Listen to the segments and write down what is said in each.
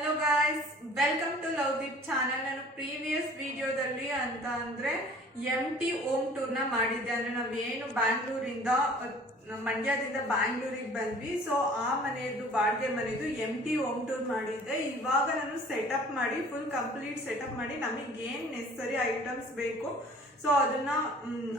Hello guys, welcome to Lovedeep channel. ನಾನು previous ವಿಡಿಯೋದಲ್ಲಿ ಅಂತ ಅಂದರೆ MT ಹೋಮ್ ಟೂರ್ನ ಮಾಡಿದ್ದೆ. ಅಂದರೆ ನಾವೇನು ಬ್ಯಾಂಗ್ಳೂರಿಂದ ಮಂಡ್ಯದಿಂದ ಬ್ಯಾಂಗ್ಳೂರಿಗೆ ಬಂದ್ವಿ. ಸೊ ಆ ಮನೆಯದು ಬಾಡಿಗೆ ಮನೆಯದು MT ಹೋಮ್ ಟೂರ್ ಮಾಡಿದ್ದೆ. ಇವಾಗ ನಾನು ಸೆಟಪ್ ಮಾಡಿ ಫುಲ್ ಕಂಪ್ಲೀಟ್ ಸೆಟಪ್ ಮಾಡಿ ನಮಗೆ ಏನು ನೆಸಸರಿ ಐಟಮ್ಸ್ ಬೇಕು ಸೊ ಅದನ್ನ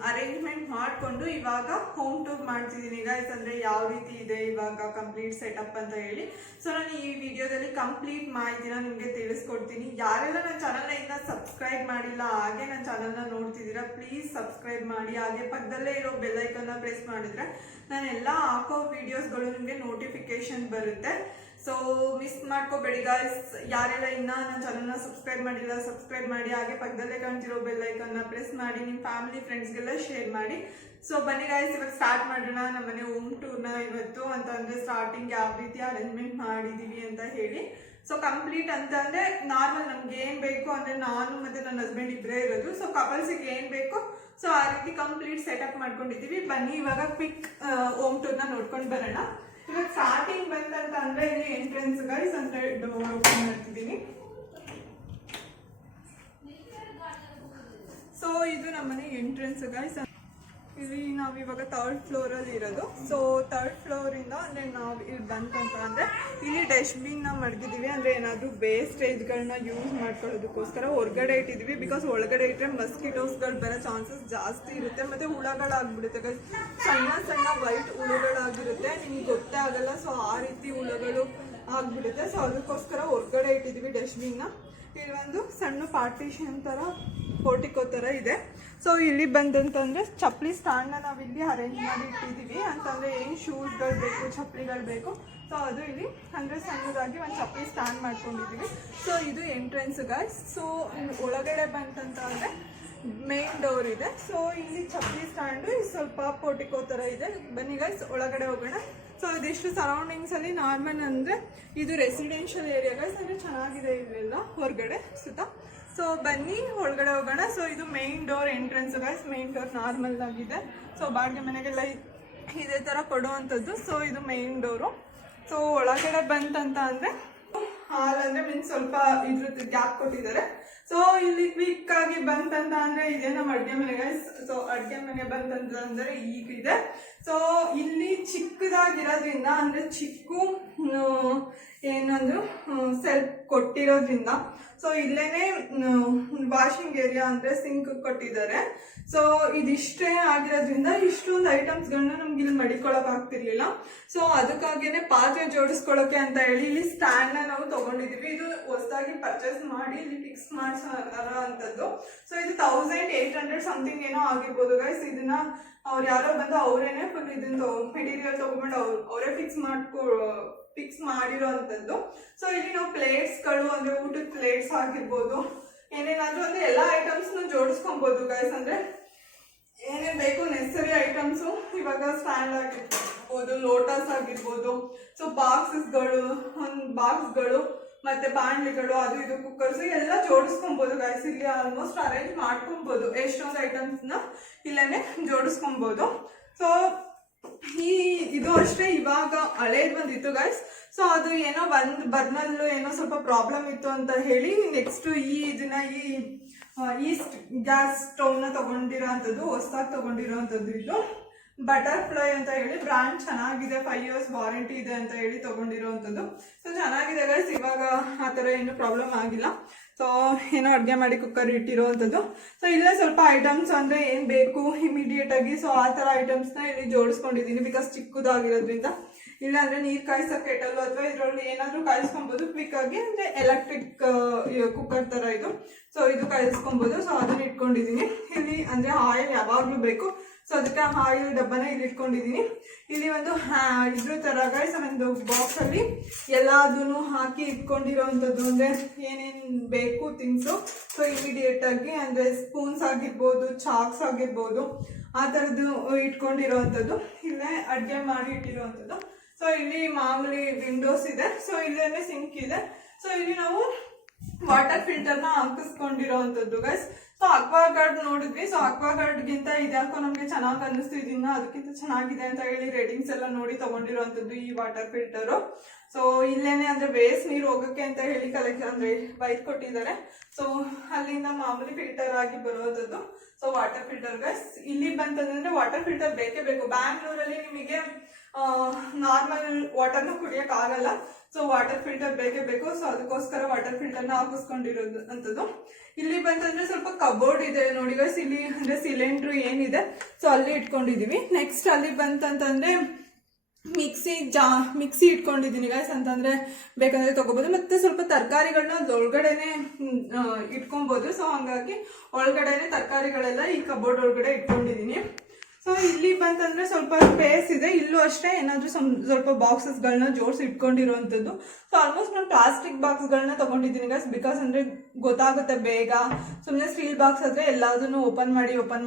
ಅರೇಂಜ್ಮೆಂಟ್ ಮಾಡಿಕೊಂಡು ಇವಾಗ ಹೋಮ್ ಟೂರ್ ಮಾಡ್ತಿದ್ದೀನಿ ಗೈಸ್. ಅಂದರೆ ಯಾವ ರೀತಿ ಇದೆ ಇವಾಗ ಕಂಪ್ಲೀಟ್ ಸೆಟಪ್ ಅಂತ ಹೇಳಿ ಸೊ ನಾನು ಈ ವಿಡಿಯೋದಲ್ಲಿ ಕಂಪ್ಲೀಟ್ ಮಾಹಿತಿನ ನಿಮಗೆ ತಿಳಿಸ್ಕೊಡ್ತೀನಿ. ಯಾರೆಲ್ಲ ನನ್ನ ಚಾನಲ್ನ ಇನ್ನೂ ಸಬ್ಸ್ಕ್ರೈಬ್ ಮಾಡಿಲ್ಲ ಹಾಗೆ ನನ್ನ ಚಾನಲ್ನ ನೋಡ್ತಿದ್ದೀರಾ ಪ್ಲೀಸ್ ಸಬ್ಸ್ಕ್ರೈಬ್ ಮಾಡಿ. ಹಾಗೆ ಪಕ್ಕದಲ್ಲೇ ಇರೋ ಬೆಲ್ ಐಕನ್ನ ಪ್ರೆಸ್ ಮಾಡಿದ್ರೆ ನಾನೆಲ್ಲ ಹಾಕೋ ವಿಡಿಯೋಸ್ಗಳು ನಿಮಗೆ ನೋಟಿಫಿಕೇಶನ್ ಬರುತ್ತೆ. ಸೊ ಮಿಸ್ ಮಾಡ್ಕೋಬೇಡಿ ಗಾಯ್ಸ್. ಯಾರೆಲ್ಲ ಇನ್ನೂ ನನ್ನ ಚಾನಲ್ನ ಸಬ್ಸ್ಕ್ರೈಬ್ ಮಾಡಿಲ್ಲ ಸಬ್ಸ್ಕ್ರೈಬ್ ಮಾಡಿ. ಹಾಗೆ ಪಕ್ಕದಲ್ಲೇ ಕಾಣ್ತಿರೋ ಬೆಲ್ ಐಕನ್ನ ಪ್ರೆಸ್ ಮಾಡಿ ನಿಮ್ಮ ಫ್ಯಾಮಿಲಿ ಫ್ರೆಂಡ್ಸ್ಗೆಲ್ಲ ಶೇರ್ ಮಾಡಿ. ಸೊ ಬನ್ನಿ ಗಾಯ್ಸ್, ಇವಾಗ ಸ್ಟಾರ್ಟ್ ಮಾಡೋಣ ನಮ್ಮನೆ ಹೋಮ್ ಟೂರ್ನ ಇವತ್ತು. ಅಂತ ಅಂದರೆ ಸ್ಟಾರ್ಟಿಂಗ್ ಯಾವ ರೀತಿ ಅರೇಂಜ್ಮೆಂಟ್ ಮಾಡಿದ್ದೀವಿ ಅಂತ ಹೇಳಿ. ಸೊ ಕಂಪ್ಲೀಟ್ ಅಂತ ಅಂದರೆ ನಾರ್ಮಲ್ ನಮ್ಗೆ ಏನು ಬೇಕು ಅಂದರೆ ನಾನು ಮತ್ತು ನನ್ನ ಹಸ್ಬೆಂಡ್ ಇಬ್ಬರೇ ಇರೋದು. ಸೊ ಕಪಲ್ಸಿಗೆ ಏನು ಬೇಕು ಸೊ ಆ ರೀತಿ ಕಂಪ್ಲೀಟ್ ಸೆಟಪ್ ಮಾಡ್ಕೊಂಡಿದ್ದೀವಿ. ಬನ್ನಿ ಇವಾಗ ಕ್ವಿಕ್ ಹೋಮ್ ಟೂರ್ನ ನೋಡ್ಕೊಂಡು ಬರೋಣ. ಇವಾಗ ಸ್ಟಾರ್ಟಿಂಗ್ ಬಂತಂತ ಅಂದರೆ ಇಲ್ಲಿ ಎಂಟ್ರೆನ್ಸ್ ಗೈಸ್ ಅಂದರೆ ಡೋರ್ ಓಪನ್ ಮಾಡ್ತಿದ್ದೀನಿ. ಸೊ ಇದು ನಮ್ಮನೆ ಎಂಟ್ರೆನ್ಸ್ ಗೈಸ್. ಇಲ್ಲಿ ನಾವು ಇವಾಗ ಥರ್ಡ್ ಫ್ಲೋರಲ್ಲಿ ಇರೋದು. ಸೊ ಥರ್ಡ್ ಫ್ಲೋರಿಂದ ಅಂದರೆ ನಾವು ಇಲ್ಲಿ ಬಂತಂತ ಅಂದರೆ ಇಲ್ಲಿ ಡಸ್ಟ್ಬಿನ್ನ ಮಡಗಿದ್ದೀವಿ. ಅಂದರೆ ಏನಾದರೂ ವೇಸ್ಟೇಜ್ಗಳನ್ನ ಯೂಸ್ ಮಾಡ್ಕೊಳ್ಳೋದಕ್ಕೋಸ್ಕರ ಹೊರಗಡೆ ಇಟ್ಟಿದ್ದೀವಿ. ಬಿಕಾಸ್ ಒಳಗಡೆ ಇಟ್ಟರೆ ಮಸ್ಕಿಟೋಸ್ಗಳು ಬರೋ ಚಾನ್ಸಸ್ ಜಾಸ್ತಿ ಇರುತ್ತೆ ಮತ್ತು ಹುಳಗಳಾಗ್ಬಿಡುತ್ತೆ ಗೈಸ್. ಸಣ್ಣ ಸಣ್ಣ ವೈಟ್ ಹುಳುಗಳಾಗಿರುತ್ತೆ, ನಿಮ್ಗೆ ಗೊತ್ತೇ ಆಗಲ್ಲ. ಸೊ ಆ ರೀತಿ ಹುಳುಗಳು ಆಗ್ಬಿಡುತ್ತೆ. ಸೊ ಅದಕ್ಕೋಸ್ಕರ ಹೊರಗಡೆ ಇಟ್ಟಿದ್ದೀವಿ ಡಸ್ಟ್ಬಿನ್ನ. ಇಲ್ಲಿ ಒಂದು ಸಣ್ಣ ಪಾರ್ಟಿಷನ್ ಥರ ಪೋರ್ಟಿಕೋ ಥರ ಇದೆ. ಸೊ ಇಲ್ಲಿ ಬಂದಂತಂದರೆ ಚಪ್ಪಲಿ ಸ್ಟ್ಯಾಂಡ್ನ ನಾವಿಲ್ಲಿ ಅರೇಂಜ್ ಮಾಡಿ ಇಟ್ಟಿದ್ದೀವಿ. ಅಂತಂದರೆ ಏನು ಶೂಸ್ಗಳು ಬೇಕು ಚಪ್ಪಲಿಗಳು ಬೇಕು ಸೊ ಅದು ಇಲ್ಲಿ ಅಂದರೆ ಸಣ್ಣದಾಗಿ ಒಂದು ಚಪ್ಪಲಿ ಸ್ಟ್ಯಾಂಡ್ ಮಾಡ್ಕೊಂಡಿದ್ದೀವಿ. ಸೊ ಇದು ಎಂಟ್ರೆನ್ಸ್ ಗಾಯ್ಸ್. ಸೊ ಒಳಗಡೆ ಬಂತಂತ ಅಂದರೆ ಮೇನ್ ಡೋರ್ ಇದೆ. ಸೊ ಇಲ್ಲಿ ಚಪ್ಪಲಿ ಸ್ಟ್ಯಾಂಡು ಸ್ವಲ್ಪ ಪೋರ್ಟಿಕೋ ಥರ ಇದೆ. ಬನ್ನಿ ಗೈಸ್ ಒಳಗಡೆ ಹೋಗೋಣ. ಸೊ ಇದಿಷ್ಟು ಸರೌಂಡಿಂಗ್ಸಲ್ಲಿ ನಾರ್ಮಲ್ ಅಂದರೆ ಇದು ರೆಸಿಡೆನ್ಷಿಯಲ್ ಏರಿಯಾ ಗೈಸ್. ಅಂದರೆ ಚೆನ್ನಾಗಿದೆ ಇಲ್ಲೆಲ್ಲ ಹೊರಗಡೆ ಸುತ್ತ. ಸೊ ಬನ್ನಿ ಒಳಗಡೆ ಹೋಗೋಣ. ಸೊ ಇದು main door entrance guys. Main door normal ಆಗಿದೆ. ಸೊ ಬಾಡಿಗೆ ಮನೆಗೆಲ್ಲ ಇದೇ ಥರ ಕೊಡುವಂಥದ್ದು. ಸೊ ಇದು ಮೇನ್ ಡೋರು. ಸೊ ಒಳಗಡೆ ಬಂತಂತ ಅಂದರೆ ಹಾಲ್ ಅಂದರೆ ಮೀನ್ಸ್ ಸ್ವಲ್ಪ ಇದ್ರದ್ದು ಗ್ಯಾಪ್ ಕೊಟ್ಟಿದ್ದಾರೆ. ಸೊ ಇಲ್ಲಿ ಕ್ವಿಕ್ ಆಗಿ ಬಂತಂತ ಅಂದರೆ ಇದೇ ನಮ್ಮ ಅಡುಗೆ ಮನೆ ಗೈಸ್. ಸೊ ಅಡುಗೆ ಮನೆ ಬಂತಂತ ಅಂದರೆ ಈಗಿದೆ. ಸೊ ಇಲ್ಲಿ ಚಿಕ್ಕದಾಗಿರೋದ್ರಿಂದ ಅಂದರೆ ಚಿಕ್ಕ ಏನೊಂದು ಸೆಲ್ಫ್ ಕೊಟ್ಟಿರೋದ್ರಿಂದ ಸೊ ಇಲ್ಲೇನೆ ವಾಷಿಂಗ್ ಏರಿಯಾ ಅಂದರೆ ಸಿಂಕ್ ಕೊಟ್ಟಿದ್ದಾರೆ. ಸೊ ಇದಿಷ್ಟೇ ಆಗಿರೋದ್ರಿಂದ ಇಷ್ಟೊಂದು ಐಟಮ್ಸ್ಗಳನ್ನ ನಮ್ಗೆ ಇಲ್ಲಿ ಮಡಿಕೊಳಕ್ ಆಗ್ತಿರ್ಲಿಲ್ಲ. ಸೊ ಅದಕ್ಕಾಗೇನೆ ಪಾತ್ರೆ ಜೋಡಿಸ್ಕೊಳ್ಳೋಕೆ ಅಂತ ಹೇಳಿ ಇಲ್ಲಿ ಸ್ಟ್ಯಾಂಡ್ನ ನಾವು ತಗೊಂಡಿದ್ದೀವಿ. ಇದು ಹೊಸದಾಗಿ ಪರ್ಚೇಸ್ ಮಾಡಿ ಇಲ್ಲಿ ಫಿಕ್ಸ್ ಮಾಡಿಸೋ ಅಂಥದ್ದು. ಸೊ ಇದು 1800 ಸಮಥಿಂಗ್ ಏನೋ ಆಗಿರ್ಬೋದು ಗೈಸ್. ಇದನ್ನ ಅವ್ರು ಯಾರೋ ಬಂದು ಅವರೇನೆ ಫುಲ್ ಇದನ್ನ ಮೆಟೀರಿಯಲ್ ತಗೊಂಡು ಅವರೇ ಫಿಕ್ಸ್ ಮಾಡಿರೋ ಅಂಥದ್ದು. ಸೊ ಇಲ್ಲಿ ನಾವು ಪ್ಲೇಟ್ಸ್ಗಳು ಅಂದರೆ ಊಟದ ಪ್ಲೇಟ್ಸ್ ಆಗಿರ್ಬೋದು ಏನೇನಾದರೂ ಅಂದರೆ ಎಲ್ಲ ಐಟಮ್ಸ್ನು ಜೋಡಿಸ್ಕೊಬೋದು ಗೈಸ್. ಅಂದರೆ ಏನೇನು ಬೇಕು ನೆಸಸರಿ ಐಟಮ್ಸು ಇವಾಗ ಸ್ಟ್ಯಾಂಡ್ ಆಗಿರ್ಬೋದು, ಲೋಟಸ್ ಆಗಿರ್ಬೋದು, ಸೊ ಬಾಕ್ಸಸ್ಗಳು ಮತ್ತೆ ಬಾಣಲಿಗಳು ಅದು ಇದು ಕುಕ್ಕರ್ಸ್ ಎಲ್ಲ ಜೋಡಿಸ್ಕೊಬೋದು ಗೈಸ್. ಇಲ್ಲಿ ಆಲ್ಮೋಸ್ಟ್ ಅರೇಂಜ್ ಮಾಡ್ಕೊಬೋದು. ಎಷ್ಟೊಂದು ಐಟಮ್ಸ್ನ ಇಲ್ಲೇ ಜೋಡಿಸ್ಕೊಬೋದು. ಸೊ ಇದು ಅಷ್ಟೇ ಇವಾಗ ಹಳೇದು ಬಂದಿತ್ತು ಗೈಸ್. ಸೊ ಅದು ಏನೋ ಒಂದು ಬರ್ನಲ್ಲು ಏನೋ ಸ್ವಲ್ಪ ಪ್ರಾಬ್ಲಮ್ ಇತ್ತು ಅಂತ ಹೇಳಿ ನೆಕ್ಸ್ಟ್ ಇದನ್ನ ಈಸ್ಟ್ ಗ್ಯಾಸ್ ಸ್ಟವ್ನ ತಗೊಂಡಿರೋ ಅಂಥದ್ದು ಹೊಸದಾಗಿ ತಗೊಂಡಿರೋ ಅಂಥದ್ದು. ಇದು ಬಟರ್ಫ್ಲೈ ಅಂತ ಹೇಳಿ ಬ್ರ್ಯಾಂಡ್ ಚೆನ್ನಾಗಿದೆ, 5 years ವಾರಂಟಿ ಇದೆ ಅಂತ ಹೇಳಿ ತಗೊಂಡಿರೋ ಅಂಥದ್ದು. ಸೊ ಚೆನ್ನಾಗಿದೆ ಗೈಸ್. ಇವಾಗ ಆ ಥರ ಏನು ಪ್ರಾಬ್ಲಮ್ ಆಗಿಲ್ಲ. ಸೊ ಏನೋ ಅಡುಗೆ ಮಾಡಿ ಕುಕ್ಕರ್ ಇಟ್ಟಿರೋ ಅಂಥದ್ದು. ಸೊ ಇಲ್ಲೇ ಸ್ವಲ್ಪ ಐಟಮ್ಸ್ ಅಂದರೆ ಏನು ಬೇಕು ಇಮಿಡಿಯೇಟ್ ಆಗಿ ಸೊ ಆ ಥರ ಐಟಮ್ಸ್ನ ಇಲ್ಲಿ ಜೋಡಿಸ್ಕೊಂಡಿದ್ದೀನಿ. ಬಿಕಾಸ್ ಚಿಕ್ಕದಾಗಿರೋದ್ರಿಂದ ಇಲ್ಲ ಅಂದರೆ ನೀರು ಕಾಯಿಸೋ ಕೆಟಲ್ ಅಥವಾ ಇದರಲ್ಲಿ ಏನಾದರೂ ಕಾಯಿಸ್ಕೊಬೋದು ಕ್ವಿಕ್ ಆಗಿ. ಅಂದರೆ ಎಲೆಕ್ಟ್ರಿಕ್ ಕುಕ್ಕರ್ ಥರ ಇದು. ಸೊ ಇದು ಕಾಯಿಸ್ಕೊಬೋದು. ಸೊ ಅದನ್ನ ಇಟ್ಕೊಂಡಿದ್ದೀನಿ ಇಲ್ಲಿ. ಅಂದರೆ ಆಯಿಲ್ ಯಾವಾಗಲೂ ಬೇಕು. ಸೊ ಅದಕ್ಕೆ ಆಯಿಲ್ ಡಬ್ಬನ ಇಲ್ಲಿ ಇಟ್ಕೊಂಡಿದ್ದೀನಿ. ಇಲ್ಲಿ ಒಂದು ಇದ್ರ ಥರ ಗೈಸ್ ಒಂದು ಬಾಕ್ಸಲ್ಲಿ ಎಲ್ಲದೂ ಹಾಕಿ ಇಟ್ಕೊಂಡಿರೋ ಅಂಥದ್ದು. ಅಂದರೆ ಏನೇನು ಬೇಕು ಥಿಂಗ್ಸು ಸೊ ಇಮಿಡಿಯೇಟ್ ಆಗಿ ಅಂದರೆ ಸ್ಪೂನ್ಸ್ ಆಗಿರ್ಬೋದು, ಚಾಕ್ಸ್ ಆಗಿರ್ಬೋದು ಆ ಥರದ್ದು ಇಟ್ಕೊಂಡಿರೋ ಅಂಥದ್ದು. ಇಲ್ಲೇ ಅಡುಗೆ ಮಾಡಿ ಇಟ್ಟಿರೋ ಅಂಥದ್ದು. ಸೊ ಇಲ್ಲಿ ಮಾಮೂಲಿ ವಿಂಡೋಸ್ ಇದೆ. ಸೊ ಇಲ್ಲೇ ಸಿಂಕ್ ಇದೆ. ಸೊ ಇಲ್ಲಿ ನಾವು ವಾಟರ್ ಫಿಲ್ಟರ್ನ ಹಾಕಿಸ್ಕೊಂಡಿರೋ ಅಂಥದ್ದು ಗೈಸ್. ಸೊ ಅಕ್ವಾಗಾರ್ಡ್ ನೋಡಿದ್ವಿ. ಸೊ ಅಕ್ವಾಗಾರ್ಡ್ಗಿಂತ ಇದ್ಯಾಕೋ ನಮಗೆ ಚೆನ್ನಾಗಿ ಅನ್ನಿಸ್ತು. ಇದನ್ನ ಅದಕ್ಕಿಂತ ಚೆನ್ನಾಗಿದೆ ಅಂತ ಹೇಳಿ ರೇಟಿಂಗ್ಸ್ ಎಲ್ಲ ನೋಡಿ ತಗೊಂಡಿರೋ ಅಂಥದ್ದು ಈ ವಾಟರ್ ಫಿಲ್ಟರು. ಸೊ ಇಲ್ಲೇನೆ ಅಂದ್ರೆ ವೇಸ್ಟ್ ನೀರು ಹೋಗಕ್ಕೆ ಅಂತ ಹೇಳಿ ಕಲೆಕ್ಷನ್ ಅಂದ್ರೆ ಬೈಕ್ ಕೊಟ್ಟಿದ್ದಾರೆ. ಸೊ ಅಲ್ಲಿಂದ ಮಾಮೂಲಿ ಫಿಲ್ಟರ್ ಆಗಿ ಬರೋದದು. ಸೊ ವಾಟರ್ ಫಿಲ್ಟರ್ ಗೈಸ್, ಇಲ್ಲಿ ಬಂತಂದ್ರೆ ವಾಟರ್ ಫಿಲ್ಟರ್ ಬೇಕೇ ಬೇಕು. ಬ್ಯಾಂಗ್ಳೂರಲ್ಲಿ ನಿಮಗೆ ನಾರ್ಮಲ್ ವಾಟರ್ನ ಕುಡಿಯಕ್ ಆಗಲ್ಲ. ಸೊ ವಾಟರ್ ಫಿಲ್ಟರ್ ಬೇಕೇ ಬೇಕು. ಸೊ ಅದಕ್ಕೋಸ್ಕರ ವಾಟರ್ ಫಿಲ್ಟರ್ನ ಹಾಕಿಸ್ಕೊಂಡಿರೋದು ಅಂತದ್ದು. ಇಲ್ಲಿ ಬಂತಂದ್ರೆ ಸ್ವಲ್ಪ ಕಬೋರ್ಡ್ ಇದೆ ನೋಡಿ ಗೈಸ್. ಇಲ್ಲಿ ಅಂದ್ರೆ ಸಿಲಿಂಡ್ರು ಏನಿದೆ ಸೊ ಅಲ್ಲಿ ಇಟ್ಕೊಂಡಿದೀವಿ. ನೆಕ್ಸ್ಟ್ ಅಲ್ಲಿ ಬಂತಂತಂದ್ರೆ ಮಿಕ್ಸಿ ಇಟ್ಕೊಂಡಿದ್ದೀನಿ ಗೈಸ್, ಅಂತಂದ್ರೆ ಬೇಕಂದ್ರೆ ತಗೋಬಹುದು. ಮತ್ತೆ ಸ್ವಲ್ಪ ತರಕಾರಿಗಳನ್ನ ಒಳಗಡೆನೆ ಇಟ್ಕೊಬಹುದು. ಸೊ ಹಂಗಾಗಿ ಒಳಗಡೆನೆ ತರಕಾರಿಗಳೆಲ್ಲ ಈ ಕಬೋರ್ಡ್ ಒಳಗಡೆ ಇಟ್ಕೊಂಡಿದೀನಿ. ಸೊ ಇಲ್ಲಿ ಬಂತಂದ್ರೆ ಸ್ವಲ್ಪ ಸ್ಪೇಸ್ ಇದೆ. ಇಲ್ಲೂ ಅಷ್ಟೇ ಏನಾದ್ರೂ ಸ್ವಲ್ಪ ಬಾಕ್ಸಸ್ಗಳನ್ನ ಜೋಡಿಸಿ ಇಟ್ಕೊಂಡಿರುವಂತದ್ದು. ಸೊ ಆಲ್ಮೋಸ್ಟ್ ನಾನು ಪ್ಲಾಸ್ಟಿಕ್ ಬಾಕ್ಸ್ಗಳನ್ನ ತಗೊಂಡಿದ್ದೀನಿ ಗೈಸ್, ಬಿಕಾಸ್ ಅಂದ್ರೆ ಗೊತ್ತಾಗುತ್ತೆ ಬೇಗ. ಸುಮ್ಮನೆ ಸ್ಟೀಲ್ ಬಾಕ್ಸ್ ಆದ್ರೆ ಎಲ್ಲದನ್ನು ಓಪನ್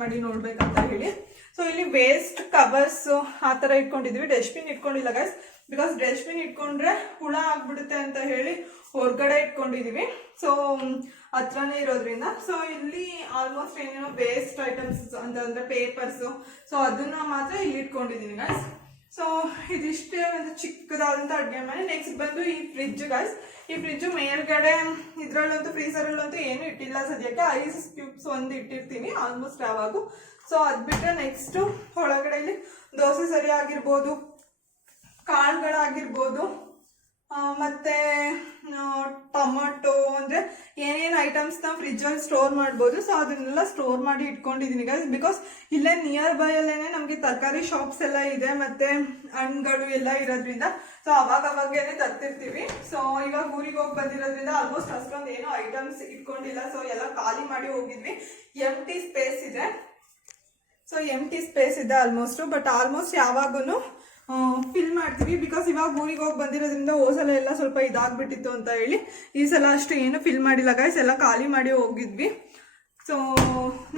ಮಾಡಿ ನೋಡ್ಬೇಕಂತ ಹೇಳಿ. ಸೊ ಇಲ್ಲಿ ವೇಸ್ಟ್ ಕವರ್ಸ್ ಆ ತರ ಇಟ್ಕೊಂಡಿದ್ವಿ. ಡಸ್ಟ್ಬಿನ್ ಇಟ್ಕೊಂಡಿಲ್ಲ ಗೈಸ್, ಬಿಕಾಸ್ ಡಸ್ಟ್ಬಿನ್ ಇಟ್ಕೊಂಡ್ರೆ ಹುಳ ಆಗ್ಬಿಡುತ್ತೆ ಅಂತ ಹೇಳಿ ಹೊರಗಡೆ ಇಟ್ಕೊಂಡಿದೀವಿ. ಸೊ ಹತ್ರನೇ ಇರೋದ್ರಿಂದ. ಸೊ ಇಲ್ಲಿ ಆಲ್ಮೋಸ್ಟ್ ಏನೇನೋ ವೇಸ್ಟ್ ಐಟಮ್ಸ್ ಅಂತಂದ್ರೆ ಪೇಪರ್ಸ್, ಸೊ ಅದನ್ನ ಮಾತ್ರ ಇಲ್ಲಿ ಇಟ್ಕೊಂಡಿದೀನಿ ಗೈಸ್. ಸೊ ಇದಿಷ್ಟೇ ಒಂದು ಚಿಕ್ಕದಾದಂತ ಅಡ್ಗೆ ಮನೆ. ನೆಕ್ಸ್ಟ್ ಬಂದು ಈ ಫ್ರಿಡ್ಜ್ ಗೈಸ್. ಈ ಫ್ರಿಡ್ಜ್ ಮೇಲ್ಗಡೆ ಇದ್ರಲ್ಲಂತೂ ಫ್ರೀಸರ್ ಅಲ್ಲಂತೂ ಏನು ಇಟ್ಟಿಲ್ಲ ಸದ್ಯಕ್ಕೆ. ಐಸ್ ಕ್ಯೂಬ್ಸ್ ಒಂದು ಇಟ್ಟಿರ್ತೀನಿ ಆಲ್ಮೋಸ್ಟ್ ಯಾವಾಗೂ. ಸೊ ಅದ್ ಬಿಟ್ರೆ ನೆಕ್ಸ್ಟ್ ಒಳಗಡೆ ಇಲ್ಲಿ ದೋಸೆ ಸರಿ ಆಗಿರ್ಬೋದು, ಕಾಳುಗಳಾಗಿರ್ಬೋದು, ಮತ್ತೆ ಟೊಮಟೊ ಅಂದ್ರೆ ಏನೇನು ಐಟಮ್ಸ್ ನ ಫ್ರಿಜ್ ಅಲ್ಲಿ ಸ್ಟೋರ್ ಮಾಡ್ಬೋದು. ಸೊ ಅದನ್ನೆಲ್ಲ ಸ್ಟೋರ್ ಮಾಡಿ ಇಟ್ಕೊಂಡಿದೀನಿ ಗೈಸ್, ಬಿಕಾಸ್ ಇಲ್ಲೇ ನಿಯರ್ ಬೈ ಅಲ್ಲೇನೆ ನಮ್ಗೆ ತರಕಾರಿ ಶಾಪ್ಸ್ ಎಲ್ಲ ಇದೆ, ಮತ್ತೆ ಹಣ್ಣುಗಳು ಎಲ್ಲ ಇರೋದ್ರಿಂದ ಸೊ ಅವಾಗೇನೆ ತರ್ತಿರ್ತೀವಿ. ಸೊ ಇವಾಗ ಊರಿಗೆ ಹೋಗಿ ಬಂದಿರೋದ್ರಿಂದ ಆಲ್ಮೋಸ್ಟ್ ಅಷ್ಟೊಂದು ಏನೋ ಐಟಮ್ಸ್ ಇಟ್ಕೊಂಡಿಲ್ಲ. ಸೊ ಎಲ್ಲ ಖಾಲಿ ಮಾಡಿ ಹೋಗಿದ್ವಿ. ಎಂಟಿ ಸ್ಪೇಸ್ ಇದೆ. ಸೊ ಎಂಟಿ ಸ್ಪೇಸ್ ಇದೆ ಆಲ್ಮೋಸ್ಟ್. ಬಟ್ ಆಲ್ಮೋಸ್ಟ್ ಯಾವಾಗೂ ಫಿಲ್ ಮಾಡ್ತೀವಿ, ಬಿಕಾಸ್ ಇವಾಗ ಊರಿಗೆ ಹೋಗಿ ಬಂದಿರೋದ್ರಿಂದ ಹೋಸಲ ಎಲ್ಲ ಸ್ವಲ್ಪ ಇದಾಗ್ಬಿಟ್ಟಿತ್ತು ಅಂತ ಹೇಳಿ ಈ ಸಲ ಅಷ್ಟು ಏನು ಫಿಲ್ ಮಾಡಿಲ್ಲ ಗೈಸ್, ಎಲ್ಲ ಖಾಲಿ ಮಾಡಿ ಹೋಗಿದ್ವಿ. ಸೊ